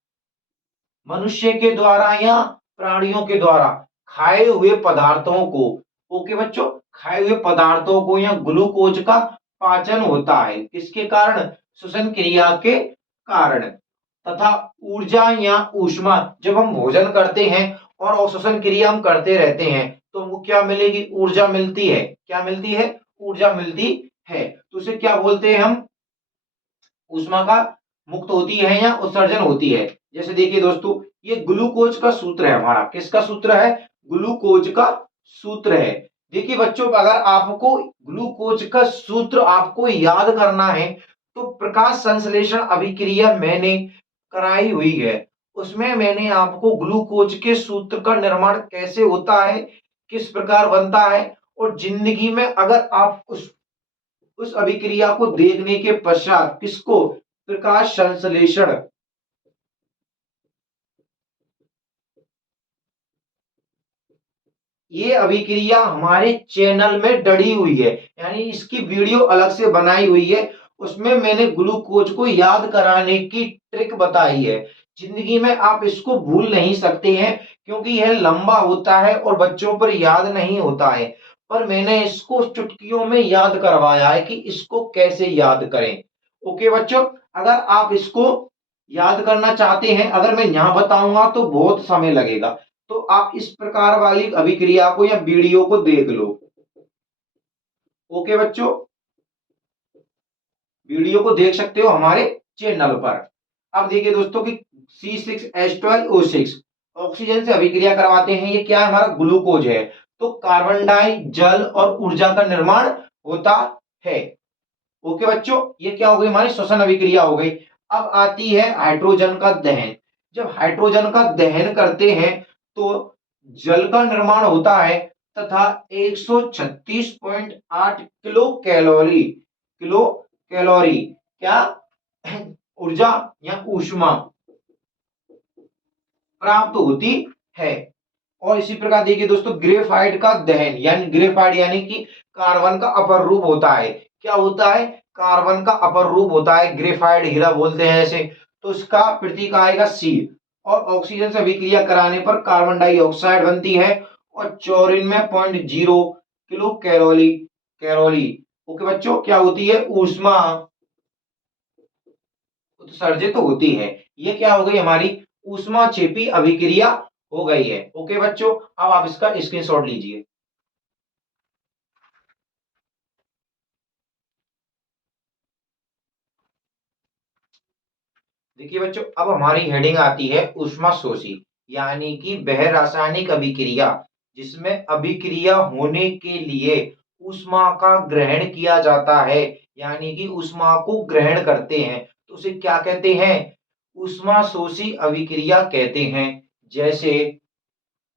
मनुष्य के द्वारा या प्राणियों के द्वारा खाए हुए पदार्थों को, ओके बच्चों, खाए हुए पदार्थों को या ग्लूकोज का पाचन होता है। किसके कारण? श्वसन क्रिया के कारण। तथा ऊर्जा या ऊष्मा, जब हम भोजन करते हैं और अवशोषण क्रिया हम करते रहते हैं तो हमको क्या मिलेगी? ऊर्जा मिलती है। क्या मिलती है? ऊर्जा मिलती है। तो उसे क्या बोलते हैं हम? ऊष्मा का मुक्त होती है या उत्सर्जन होती है। जैसे देखिए दोस्तों, ये ग्लूकोज का सूत्र है हमारा। किसका सूत्र है? ग्लूकोज का सूत्र है। देखिए बच्चों, अगर आपको ग्लूकोज का सूत्र आपको याद करना है तो प्रकाश संश्लेषण अभिक्रिया मैंने कराई हुई है, उसमें मैंने आपको ग्लूकोज के सूत्र का निर्माण कैसे होता है, किस प्रकार बनता है, और जिंदगी में अगर आप उस अभिक्रिया को देखने के पश्चात, किसको, प्रकाश संश्लेषण, ये अभिक्रिया हमारे चैनल में डली हुई है, यानी इसकी वीडियो अलग से बनाई हुई है, उसमें मैंने ग्लूकोज को याद कराने की ट्रिक बताई है। जिंदगी में आप इसको भूल नहीं सकते हैं, क्योंकि यह लंबा होता है और बच्चों पर याद नहीं होता है, पर मैंने इसको चुटकियों में याद करवाया है कि इसको कैसे याद करें। ओके बच्चों, अगर आप इसको याद करना चाहते हैं, अगर मैं यहां बताऊंगा तो बहुत समय लगेगा, तो आप इस प्रकार वाली अभिक्रिया को या वीडियो को देख लो। ओके बच्चों, वीडियो को देख सकते हो हमारे चैनल पर। अब देखिए दोस्तों कि C6H12O6 ऑक्सीजन से अभिक्रिया करवाते हैं, ये क्या है, हमारा ग्लूकोज है, तो कार्बन डाई, जल और ऊर्जा का निर्माण होता है। ओके बच्चों, ये क्या हो गई, हमारी श्वसन अभिक्रिया हो गई। अब आती है हाइड्रोजन का दहन। जब हाइड्रोजन का दहन करते हैं तो जल का निर्माण होता है, तथा 136.8 किलो कैलोरी क्या ऊर्जा या ऊष्मा प्राप्त होती है। और इसी प्रकार देखिए दोस्तों, ग्रेफाइट का दहन, यानी ग्रेफाइट यानी कि कार्बन का अपर रूप होता है। क्या होता है, कार्बन का अपर रूप होता है, ग्रेफाइट हीरा बोलते हैं ऐसे, तो इसका प्रतीक आएगा सी। और ऑक्सीजन से अभिक्रिया कराने पर कार्बन डाइऑक्साइड बनती है और 94.0 किलो कैलोरी कैलोरी ओके बच्चों, क्या होती है, ऊष्मा उत्सर्जित होती है। ये क्या हो गई, हमारी ऊष्मा छेपी अभिक्रिया हो गई है। ओके बच्चों, अब आप इसका स्क्रीनशॉट लीजिए। देखिए बच्चों, अब हमारी हेडिंग आती है ऊष्मा शोषी, यानी कि वह रासायनिक अभिक्रिया जिसमें अभिक्रिया होने के लिए ऊष्मा का ग्रहण किया जाता है, यानी कि ऊष्मा को ग्रहण करते हैं, तो उसे क्या कहते हैं, ऊष्मा शोषी अभिक्रिया कहते हैं। जैसे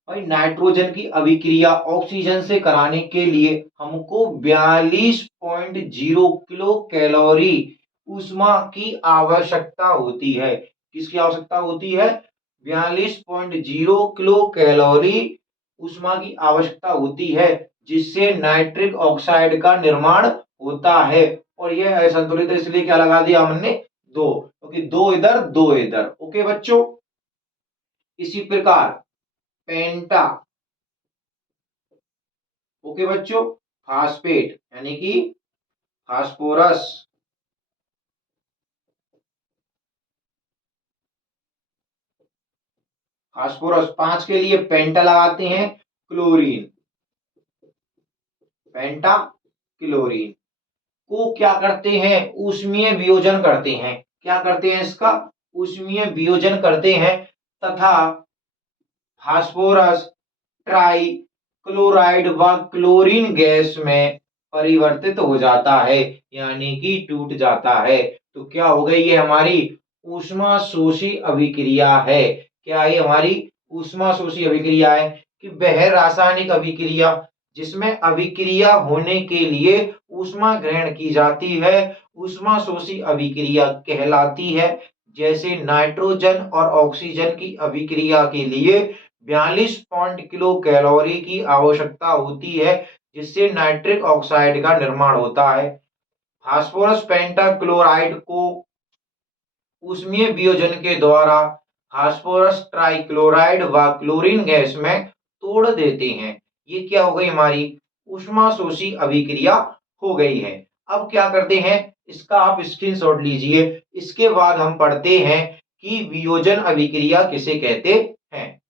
भाई नाइट्रोजन की अभिक्रिया ऑक्सीजन से कराने के लिए हमको 42.0 किलो कैलोरी ऊष्मा की आवश्यकता होती है। किसकी आवश्यकता होती है, 42.0 किलो कैलोरी ऊष्मा की आवश्यकता होती है, जिससे नाइट्रिक ऑक्साइड का निर्माण होता है। और यह असंतुलित है, इसलिए क्या लगा दिया हमने, दो, क्योंकि दो इधर दो इधर। ओके बच्चों, इसी प्रकार पेंटा, ओके बच्चों, फास्फेट यानी कि फास्फोरस, फास्फोरस 5 के लिए पेंटा लगाते हैं, क्लोरीन, पेंटा क्लोरीन को क्या करते हैं, ऊष्मीय वियोजन करते हैं। क्या करते हैं, इसका ऊष्मीय वियोजन करते हैं, तथा फास्फोरस ट्राई क्लोराइड व क्लोरीन गैस में परिवर्तित हो जाता है, यानी कि टूट जाता है। तो क्या हो गई, ये हमारी ऊष्मा शोषी अभिक्रिया है। क्या ये हमारी ऊष्मा शोषी अभिक्रिया है, कि वह रासायनिक अभिक्रिया जिसमें अभिक्रिया होने के लिए ऊष्मा ग्रहण की जाती है, ऊष्मा शोषी अभिक्रिया कहलाती है। जैसे नाइट्रोजन और ऑक्सीजन की अभिक्रिया के लिए 42 पॉइंट किलो कैलोरी की आवश्यकता होती है, जिससे नाइट्रिक ऑक्साइड का निर्माण होता है। फास्फोरस पेंटाक्लोराइड को ऊष्मीय वियोजन के द्वारा फास्फोरस ट्राइक्लोराइड व क्लोरीन गैस में तोड़ देते हैं। ये क्या हो गई, हमारी ऊष्मा शोषी अभिक्रिया हो गई है। अब क्या करते हैं, इसका आप स्क्रीनशॉट लीजिए। इसके बाद हम पढ़ते हैं कि वियोजन अभिक्रिया किसे कहते हैं।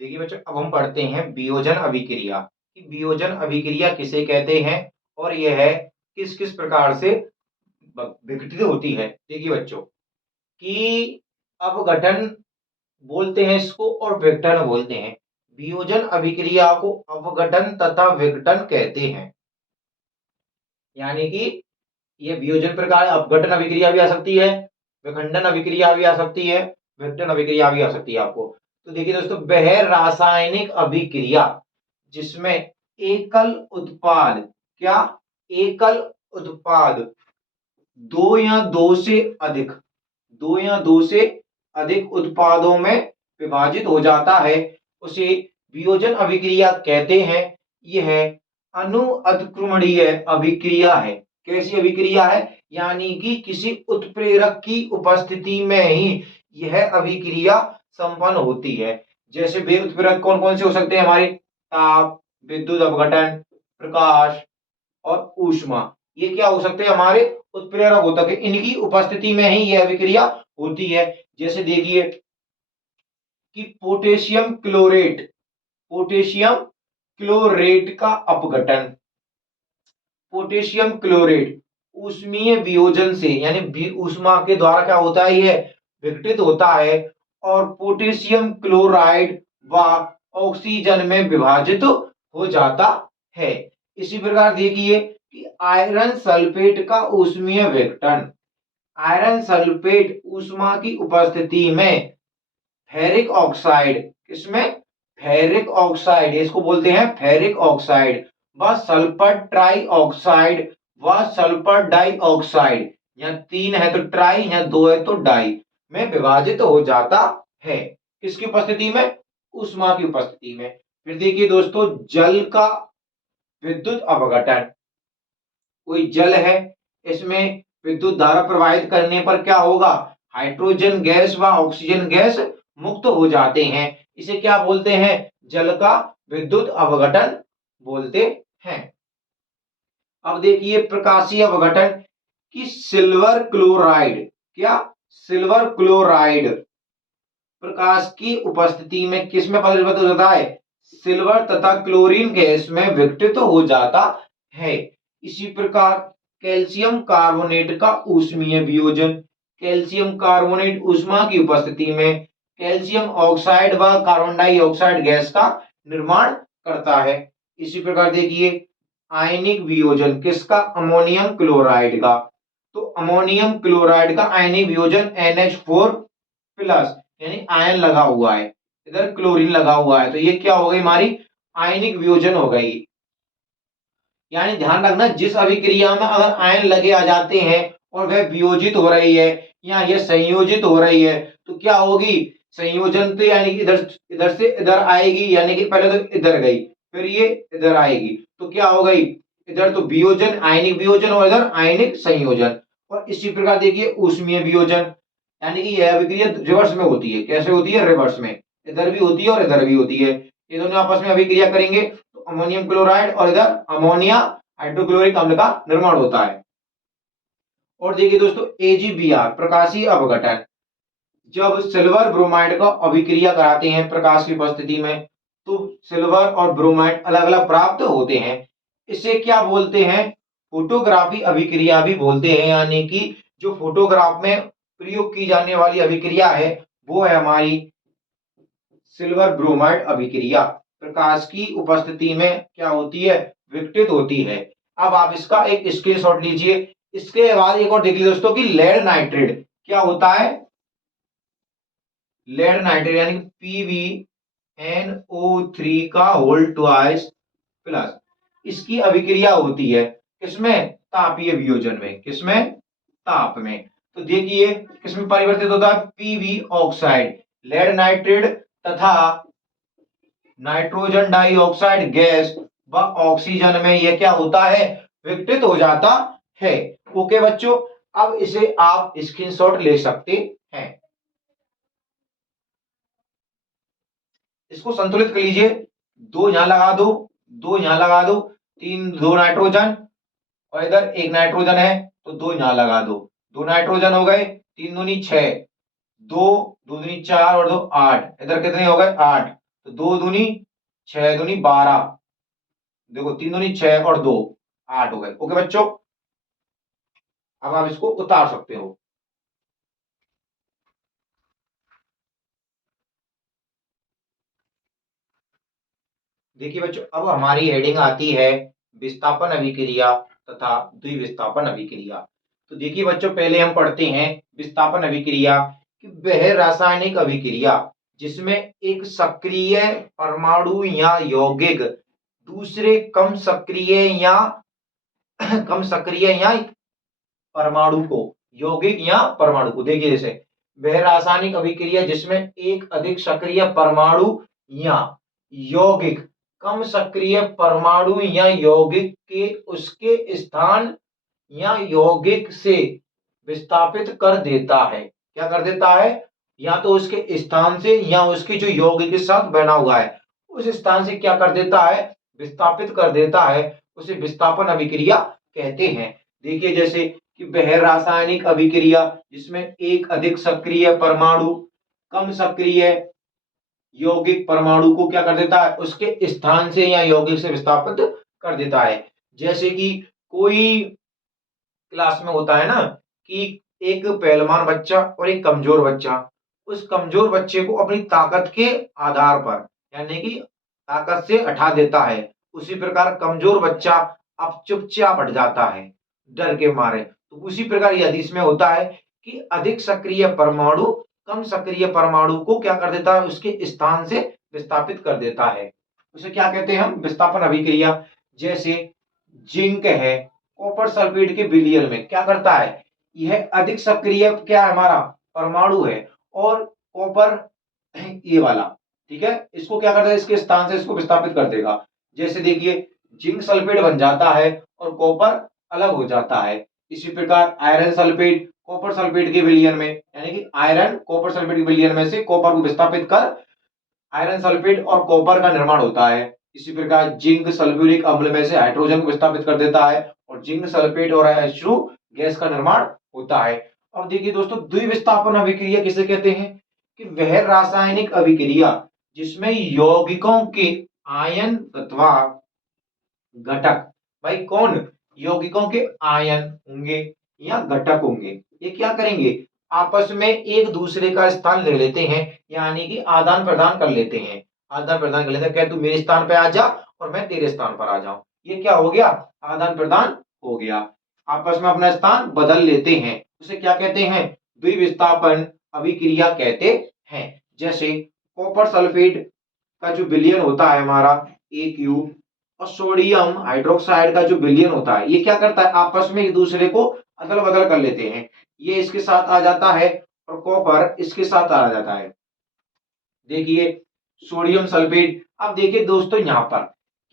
देखिए बच्चों, अब हम पढ़ते हैं वियोजन अभिक्रिया, कि वियोजन अभिक्रिया किसे कहते हैं और यह है किस किस प्रकार से विघटित होती है। देखिए बच्चों, कि अपघटन बोलते हैं इसको और विघटन बोलते हैं। वियोजन अभिक्रिया को अपघटन तथा विघटन कहते हैं। यानी कि ये वियोजन प्रकार, अपघटन अभिक्रिया भी आ सकती है, विखंडन अभिक्रिया भी आ सकती है, विघटन अभिक्रिया भी आ सकती है आपको। तो देखिए दोस्तों, वह रासायनिक अभिक्रिया जिसमें एकल उत्पाद, क्या, एकल उत्पाद दो या दो से अधिक, दो या दो से अधिक उत्पादों में विभाजित हो जाता है, उसे वियोजन अभिक्रिया कहते हैं। यह अनुअतिक्रमणीय अभिक्रिया है। कैसी अभिक्रिया है? यानी कि किसी उत्प्रेरक की उपस्थिति में ही यह अभिक्रिया संपन्न होती है। जैसे वे उत्प्रेरक कौन कौन से हो सकते हैं हमारे? ताप, विद्युत अपघटन, प्रकाश और ऊष्मा। ये क्या हो सकते हैं? हमारे उत्प्रेरक होता है। इनकी उपस्थिति में ही यह अभिक्रिया होती है। जैसे देखिए कि पोटेशियम क्लोरेट, पोटेशियम क्लोरेट का अपघटन, पोटेशियम क्लोरेट ऊष्मीय वियोजन से, यानी ऊष्मा के द्वारा क्या होता है? यह विघटित होता है और पोटेशियम क्लोराइड व ऑक्सीजन में विभाजित हो जाता है। इसी प्रकार देखिए कि आयरन सल्फेट का ऊष्मीय विघटन, आयरन सल्फेट ऊष्मा की उपस्थिति में फेरिक ऑक्साइड, किसमें? फेरिक ऑक्साइड, इसको बोलते हैं फेरिक ऑक्साइड व सल्फर ट्राई ऑक्साइड व सल्फर डाई ऑक्साइड, या तीन है तो ट्राई, या दो है तो डाई में विभाजित हो जाता है। किसकी उपस्थिति में? ऊष्मा की उपस्थिति में। फिर देखिए दोस्तों, जल का विद्युत अपघटन। कोई जल है, इसमें विद्युत धारा प्रवाहित करने पर क्या होगा? हाइड्रोजन गैस व ऑक्सीजन गैस मुक्त हो जाते हैं। इसे क्या बोलते हैं? जल का विद्युत अपघटन बोलते हैं। अब देखिए प्रकाशीय अपघटन कि सिल्वर क्लोराइड, क्या, सिल्वर क्लोराइड प्रकाश की उपस्थिति में किसमें परिवर्तित हो जाता है? सिल्वर तथा क्लोरीन गैस में विघटित हो जाता है। इसी प्रकार कैल्शियम कार्बोनेट का ऊष्मीय वियोजन, कैल्शियम कार्बोनेट ऊष्मा की उपस्थिति में कैल्शियम ऑक्साइड व कार्बन डाइऑक्साइड गैस का निर्माण करता है। इसी प्रकार देखिए आयनिक वियोजन, किसका? अमोनियम क्लोराइड का। तो अमोनियम क्लोराइड का आयनिक वियोजन NH4 प्लस, यानी आयन लगा हुआ है, इधर क्लोरीन लगा हुआ है, तो ये क्या हो गई? हमारी आयनिक वियोजन हो गई। यानी ध्यान रखना, जिस अभिक्रिया में अगर आयन लगे आ जाते हैं और वह वियोजित हो रही है या यह संयोजित हो रही है, तो क्या होगी? संयोजन, तो यानी कि इधर इधर से इधर आएगी, यानी कि पहले तो इधर गई, फिर ये इधर आएगी, तो क्या हो गई? इधर तो वियोजन, आयनिक वियोजन, और इधर आयनिक संयोजन। और इसी प्रकार देखिए ऊष्मीय वियोजन, यानी कि यह अभिक्रिया रिवर्स में होती है। कैसे होती है? रिवर्स में, इधर भी होती है और इधर भी होती है। ये दोनों आपस में अभिक्रिया करेंगे तो अमोनियम क्लोराइड और इधर अमोनिया हाइड्रोक्लोरिक अम्ल का निर्माण होता है। और देखिए दोस्तों AgBr प्रकाशीय अपघटन, जब सिल्वर ब्रोमाइड का अभिक्रिया कराते हैं प्रकाश की उपस्थिति में, तो सिल्वर और ब्रोमाइड अलग अलग प्राप्त होते हैं। इसे क्या बोलते हैं? फोटोग्राफी अभिक्रिया भी बोलते हैं। यानी कि जो फोटोग्राफ में प्रयोग की जाने वाली अभिक्रिया है वो है हमारी सिल्वर ब्रोमाइड अभिक्रिया। प्रकाश की उपस्थिति में क्या होती है? विघटित होती है। अब आप इसका एक स्क्रीनशॉट लीजिए। इसके बाद एक और देखिए दोस्तों कि लेड नाइट्रेट क्या होता है? लेड नाइट्रेट यानी PbNO3 का होल ट्वाइस प्लस, इसकी अभिक्रिया होती है किसमें? तापीय वियोजन में। किसमें? ताप में। तो देखिए किसमें परिवर्तित होता है? Pb ऑक्साइड, लेड नाइट्रेट तथा नाइट्रोजन डाइऑक्साइड गैस व ऑक्सीजन में यह क्या होता है? विघटित हो जाता है। ओके बच्चों, अब इसे आप स्क्रीनशॉट ले सकते हैं। इसको संतुलित कर लीजिए, दो यहां लगा दो, दो यहां लगा दो, तीन, दो नाइट्रोजन और इधर एक नाइट्रोजन है तो दो यहां लगा दो, दो नाइट्रोजन हो गए, तीन दूनी छह, दो, दो दूनी चार और दो आठ, इधर कितने हो गए? आठ। तो दो दूनी छह, दूनी 12, देखो तीन दूनी छह और दो, आठ हो गए। ओके बच्चों, अब आप इसको उतार सकते हो। देखिए बच्चों, अब हमारी हेडिंग आती है विस्थापन अभिक्रिया तथा द्विविस्थापन अभिक्रिया। तो देखिए बच्चों, पहले हम पढ़ते हैं विस्थापन अभिक्रिया कि वह रासायनिक अभिक्रिया जिसमें एक सक्रिय परमाणु या यौगिक दूसरे कम सक्रिय या परमाणु को यौगिक या परमाणु को, देखिए जैसे वह रासायनिक अभिक्रिया जिसमें एक अधिक सक्रिय परमाणु या यौगिक कम सक्रिय परमाणु या यौगिक के उसके स्थान या यौगिक से विस्थापित कर देता है। क्या कर देता है? या तो उसके स्थान से या उसकी जो यौगिक के साथ बना हुआ है उस स्थान से क्या कर देता है? विस्थापित कर देता है। उसे विस्थापन अभिक्रिया कहते हैं। देखिए जैसे कि वह रासायनिक अभिक्रिया जिसमें एक अधिक सक्रिय परमाणु कम सक्रिय यौगिक परमाणु को क्या कर देता है? उसके स्थान से या यौगिक से विस्थापित कर देता है। जैसे कि कोई क्लास में होता है ना कि एक पहलवान बच्चा और एक कमजोर बच्चा, उस कमजोर बच्चे को अपनी ताकत के आधार पर यानी कि ताकत से हटा देता है। उसी प्रकार कमजोर बच्चा अब चुपचाप हट जाता है डर के मारे। तो उसी प्रकार यदि इसमें होता है कि अधिक सक्रिय परमाणु कम सक्रिय परमाणु को क्या कर देता है? उसके स्थान से विस्थापित कर देता है। उसे क्या कहते हैं हम? विस्थापन अभिक्रिया। जैसे जिंक है, कॉपर सल्फेट के विलयन में क्या करता है? यह अधिक सक्रिय क्या है? हमारा परमाणु है। और कॉपर ये वाला, ठीक है, इसको क्या करता है? इसके स्थान से इसको विस्थापित कर देगा। जैसे देखिए जिंक सल्फेट बन जाता है और कॉपर अलग हो जाता है। इसी प्रकार आयरन सल्फेट कॉपर सल्फेट के विलयन में यानी कि आयरन कॉपर सल्फेट के विलयन में से कॉपर को विस्थापित कर आयरन सल्फेट और कॉपर का निर्माण होता है। इसी प्रकार जिंक सल्फ्यूरिक अम्ल में से हाइड्रोजन को विस्थापित कर देता है और जिंक सल्फेट और H2 गैस का निर्माण होता है। अब देखिए दोस्तों, द्विविस्थापन अभिक्रिया किसे कहते हैं? कि वह रासायनिक अभिक्रिया जिसमें यौगिकों के आयन अथवा घटक, भाई कौन? यौगिकों के आयन होंगे या घटक होंगे, ये क्या करेंगे? आपस में एक दूसरे का स्थान ले लेते हैं, यानी कि आदान प्रदान कर लेते हैं। आदान प्रदान कर लेते हैं, क्या तू मेरे स्थान पे आ जा और मैं तेरे स्थान पर आ जाऊं। ये क्या हो गया? आदान प्रदान हो गया। आपस में अपना स्थान बदल लेते हैं, उसे क्या कहते हैं? द्विविस्थापन अभिक्रिया कहते हैं। जैसे कॉपर सल्फेट का जो विलयन होता है हमारा AQ और सोडियम हाइड्रोक्साइड का जो विलयन होता है, ये क्या करता है? आपस में एक दूसरे को अदल बदल कर लेते हैं। ये इसके साथ आ जाता है और कॉपर इसके साथ आ जाता है। देखिए सोडियम सल्फेट। अब देखिए दोस्तों यहाँ पर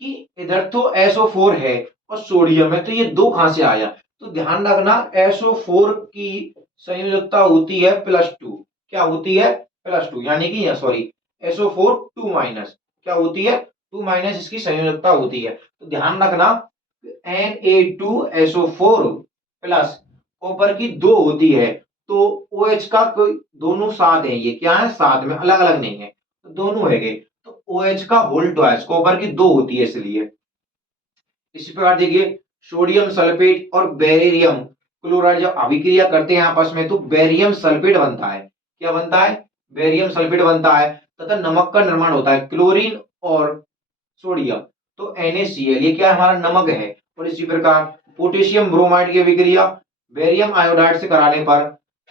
कि इधर तो SO4 है और सोडियम है, तो ये दो कहां से आया? तो ध्यान रखना SO4 की संयोजकता होती है +2। क्या होती है? +2, यानी कि सॉरी SO4 2 माइनस क्या होती है? 2 माइनस इसकी संयोजकता होती है। तो ध्यान रखना Na2SO4 प्लस कॉपर की 2 होती है। तो OH का कोई दोनों साथ है, ये क्या है? साथ में, अलग अलग नहीं है, तो दोनों है। तो OH का होल ट्वाइस कॉपर की 2 होती है इसलिए। इसी प्रकार देखिए सोडियम सल्फेट और बेरियम क्लोराइड जब अभिक्रिया करते हैं आपस में तो बेरियम सल्फेट बनता है। क्या बनता है? बेरियम सल्फेट बनता है तथा नमक का निर्माण होता है, क्लोरीन और सोडियम। तो NaCl ये क्या है? हमारा नमक है। और इसी प्रकार पोटेशियम ब्रोमाइड की अभिक्रिया बेरियम आयोडाइड से कराने पर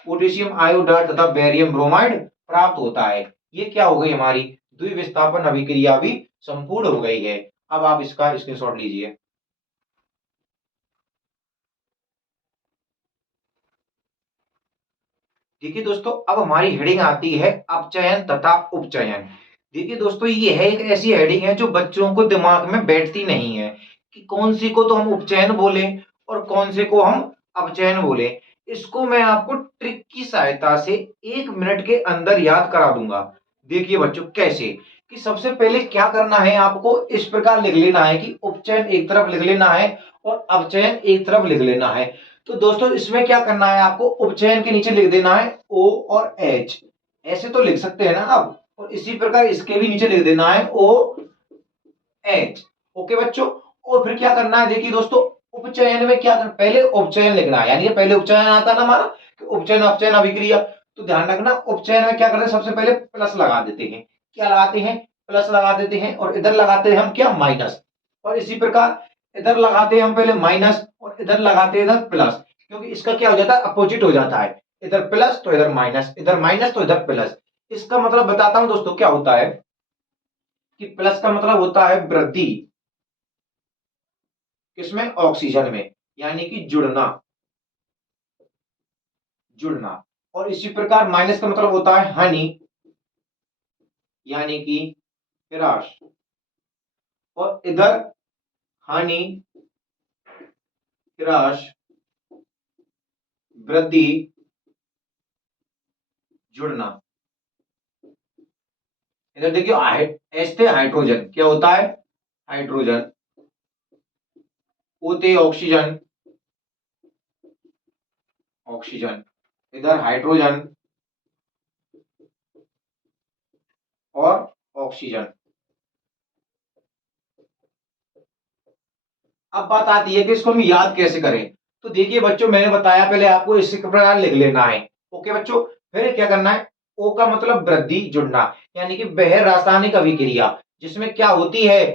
पोटेशियम आयोडाइड तथा बेरियम ब्रोमाइड प्राप्त होता है। ये क्या हो गई? हमारी द्विविस्थापन अभिक्रिया भी संपूर्ण हो गई है। अब आप इसका स्क्रीनशॉट लीजिए। देखिए दोस्तों, अब हमारी हेडिंग आती है अपचयन तथा उपचयन। देखिए दोस्तों, ये है एक ऐसी हेडिंग है जो बच्चों को दिमाग में बैठती नहीं है कि कौन सी को तो हम उपचयन बोले और कौन से को हम अपचयन बोले। इसको मैं आपको ट्रिक की सहायता से 1 मिनट के अंदर याद करा दूंगा। देखिए बच्चों कैसे, कि सबसे पहले क्या करना है, आपको इस प्रकार लिख लेना है कि उपचयन एक तरफ लिख लेना है और अपचयन एक तरफ लिख लेना है। तो दोस्तों इसमें क्या करना है, आपको उपचयन के नीचे लिख देना है O और H। ऐसे तो लिख सकते हैं ना आप, और इसी प्रकार इसके भी नीचे लिख देना है OH। ओके बच्चों, और फिर क्या करना है? देखिए दोस्तों, उपचयन में क्या करना, पहले उपचयन लिखना है, यानी कि पहले उपचयन आता है ना हमारा कि उपचयन अपचयन अभिक्रिया। तो ध्यान रखना उपचयन में क्या करते हैं? सबसे पहले प्लस लगा देते हैं। क्या लगाते हैं? प्लस लगा देते हैं और इधर लगाते हैं हम क्या, माइनस। और इसी प्रकार इधर लगाते हैं हम पहले माइनस और इधर लगाते हैं इधर प्लस, क्योंकि इसका क्या हो जाता है, अपोजिट हो जाता है, इधर प्लस तो इधर माइनस, इधर माइनस तो इधर प्लस। इसका मतलब बताता हूं दोस्तों क्या होता है, कि प्लस का मतलब होता है वृद्धि, किसमें, ऑक्सीजन में, यानी कि जुड़ना, जुड़ना। और इसी प्रकार माइनस का मतलब होता है हानि, यानी कि ह्रास। और इधर हानि, ह्रास, वृद्धि, जुड़ना। इधर देखिए एच थे हाइड्रोजन, क्या होता है, हाइड्रोजन। ओ थे ऑक्सीजन, ऑक्सीजन। इधर हाइड्रोजन और ऑक्सीजन। अब बात आती है कि इसको हम याद कैसे करें। तो देखिए बच्चों, मैंने बताया पहले आपको इसी प्रकार लिख लेना है। ओके बच्चों, फिर क्या करना है, ओ का मतलब वृद्धि, जुड़ना, यानी कि वह रासायनिक अभिक्रिया जिसमें क्या होती है,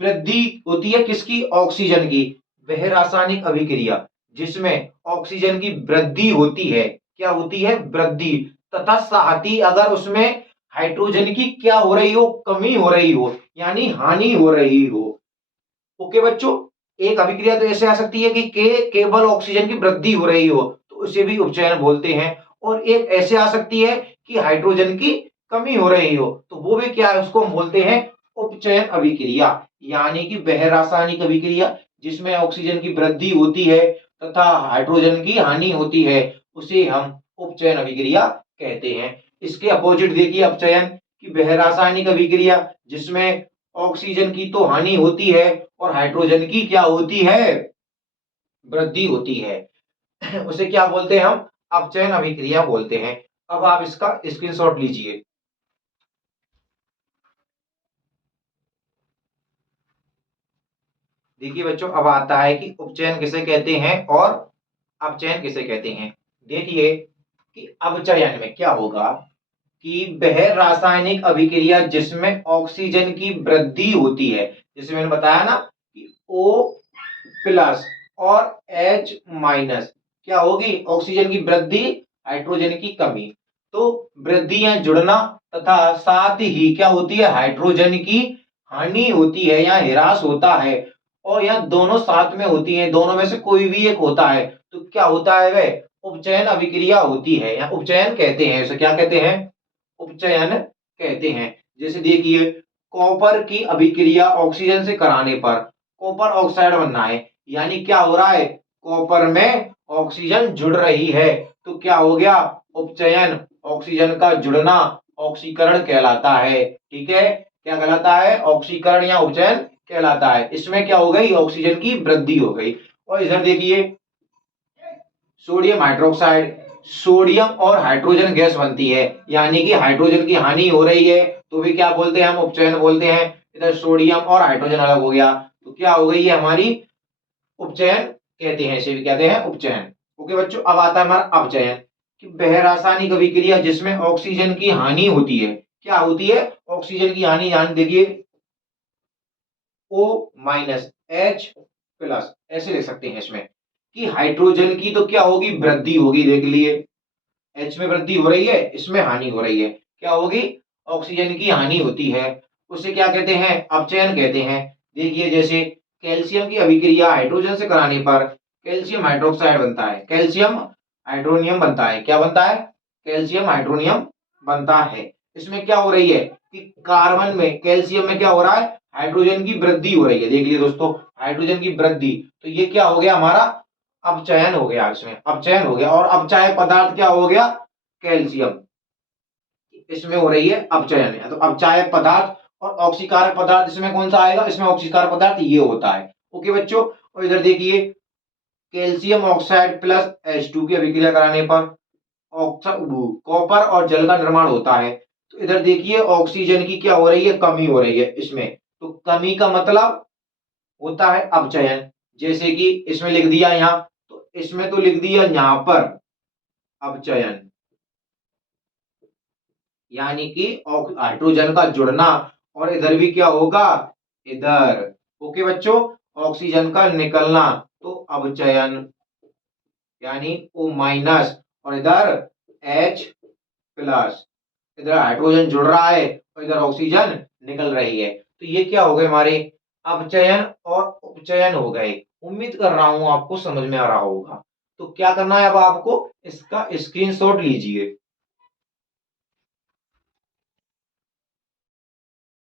वृद्धि होती है किसकी, ऑक्सीजन की। वह रासायनिक अभिक्रिया जिसमें ऑक्सीजन की वृद्धि होती है, क्या होती है, वृद्धि, तथा साथ ही अगर उसमें हाइड्रोजन की क्या हो रही हो, कमी हो रही हो, यानी हानि हो रही हो। ओके बच्चों, एक अभिक्रिया तो ऐसे आ सकती है कि केवल ऑक्सीजन की वृद्धि हो रही हो, तो उसे भी उपचयन बोलते हैं। और एक ऐसे आ सकती है कि हाइड्रोजन की कमी हो रही हो, तो वो भी क्या है, उसको हम बोलते हैं उपचयन अभिक्रिया, यानी कि वह रासायनिक अभिक्रिया जिसमें ऑक्सीजन की वृद्धि होती है तथा हाइड्रोजन की हानि होती है, उसे हम उपचयन अभिक्रिया कहते हैं। इसके अपोजिट देखिए अपचयन, कि वह रासायनिक अभिक्रिया जिसमें ऑक्सीजन की तो हानि होती है और हाइड्रोजन की क्या होती है, वृद्धि होती है, उसे क्या बोलते हैं हम, अपचयन अभिक्रिया बोलते हैं। अब आप इसका स्क्रीनशॉट लीजिए। देखिए बच्चों, अब आता है कि उपचयन किसे कहते हैं और अपचयन किसे कहते हैं। देखिए कि अपचयन में क्या होगा, कि वह रासायनिक अभिक्रिया जिसमें ऑक्सीजन की वृद्धि होती है, जैसे मैंने बताया ना कि O प्लस और H माइनस क्या होगी, ऑक्सीजन की वृद्धि, हाइड्रोजन की कमी। तो वृद्धि या जुड़ना तथा साथ ही क्या होती है, हाइड्रोजन की हानि होती है या ह्रास होता है। और यह दोनों साथ में होती हैं, दोनों में से कोई भी एक होता है, तो क्या होता है, वह उपचयन अभिक्रिया होती है, या उपचयन कहते हैं, इसे क्या कहते हैं, उपचयन कहते हैं। जैसे देखिए, कॉपर की अभिक्रिया ऑक्सीजन से कराने पर कॉपर ऑक्साइड बनना है, यानी क्या हो रहा है, कॉपर में ऑक्सीजन जुड़ रही है, तो क्या हो गया, उपचयन, ऑक्सीजन का जुड़ना ऑक्सीकरण कहलाता है। ठीक है, क्या कहलाता है, ऑक्सीकरण या उपचयन कहलाता है। इसमें क्या हो गई, ऑक्सीजन की वृद्धि हो गई। और इधर देखिए, सोडियम हाइड्रोक्साइड, सोडियम और हाइड्रोजन गैस बनती है, यानी कि हाइड्रोजन की हानि हो रही है, तो भी क्या बोलते हैं, हम उपचयन बोलते हैं। इधर सोडियम और हाइड्रोजन अलग हो गया, तो क्या हो गई है हमारी, उपचयन कहते हैं, इसे भी कहते हैं उपचयन। ओके बच्चों, अब आता है हमारा अपचयन, कि वह रासायनिक अभिक्रिया जिसमें ऑक्सीजन की हानि होती है, क्या होती है, ऑक्सीजन की हानि, यानी देखिए O माइनस H प्लस, ऐसे लिख सकते हैं इसमें, कि हाइड्रोजन की तो क्या होगी, वृद्धि होगी, देख लिए H में वृद्धि हो रही है, इसमें हानि हो रही है, क्या होगी, ऑक्सीजन की हानि होती है, उसे क्या कहते हैं, अपचयन कहते हैं। देखिए जैसे कैल्शियम की अभिक्रिया हाइड्रोजन से कराने पर कैल्शियम हाइड्रोक्साइड बनता है, कैल्शियम हाइड्रोनियम बनता है, क्या बनता है, कैल्शियम हाइड्रोनियम बनता है। इसमें क्या हो रही है, कि कार्बन में, कैल्शियम में क्या हो रहा है, हाइड्रोजन की वृद्धि हो रही है। देख लिए दोस्तों, हाइड्रोजन की वृद्धि, तो ये क्या हो गया हमारा, अपचयन हो गया, इसमें अपचयन हो गया। और अपचायक पदार्थ क्या हो गया, कैल्शियम, इसमें हो रही है अपचयन, तो अपचायक पदार्थ। और ऑक्सीकारक पदार्थ इसमें कौन सा आएगा, इसमें ऑक्सीकारक पदार्थ ये होता है। ओके बच्चों, और इधर देखिए, कैल्शियम ऑक्साइड प्लस H2 की अभिक्रिया कराने पर कॉपर और जल का निर्माण होता है। तो इधर देखिए, ऑक्सीजन की क्या हो रही है, कमी हो रही है इसमें, तो कमी का मतलब होता है अपचयन। जैसे कि इसमें लिख दिया यहाँ, तो इसमें तो लिख दिया यहाँ पर अपचयन, यानी कि हाइड्रोजन का जुड़ना और इधर भी क्या होगा, इधर। ओके बच्चों, ऑक्सीजन का निकलना तो अवचयन, यानी O माइनस, और इधर H प्लस, इधर हाइड्रोजन जुड़ रहा है और इधर ऑक्सीजन निकल रही है। तो ये क्या हो गए हमारे अपचयन और उपचयन हो गए। उम्मीद कर रहा हूं आपको समझ में आ रहा होगा। तो क्या करना है अब आपको, इसका स्क्रीनशॉट लीजिए।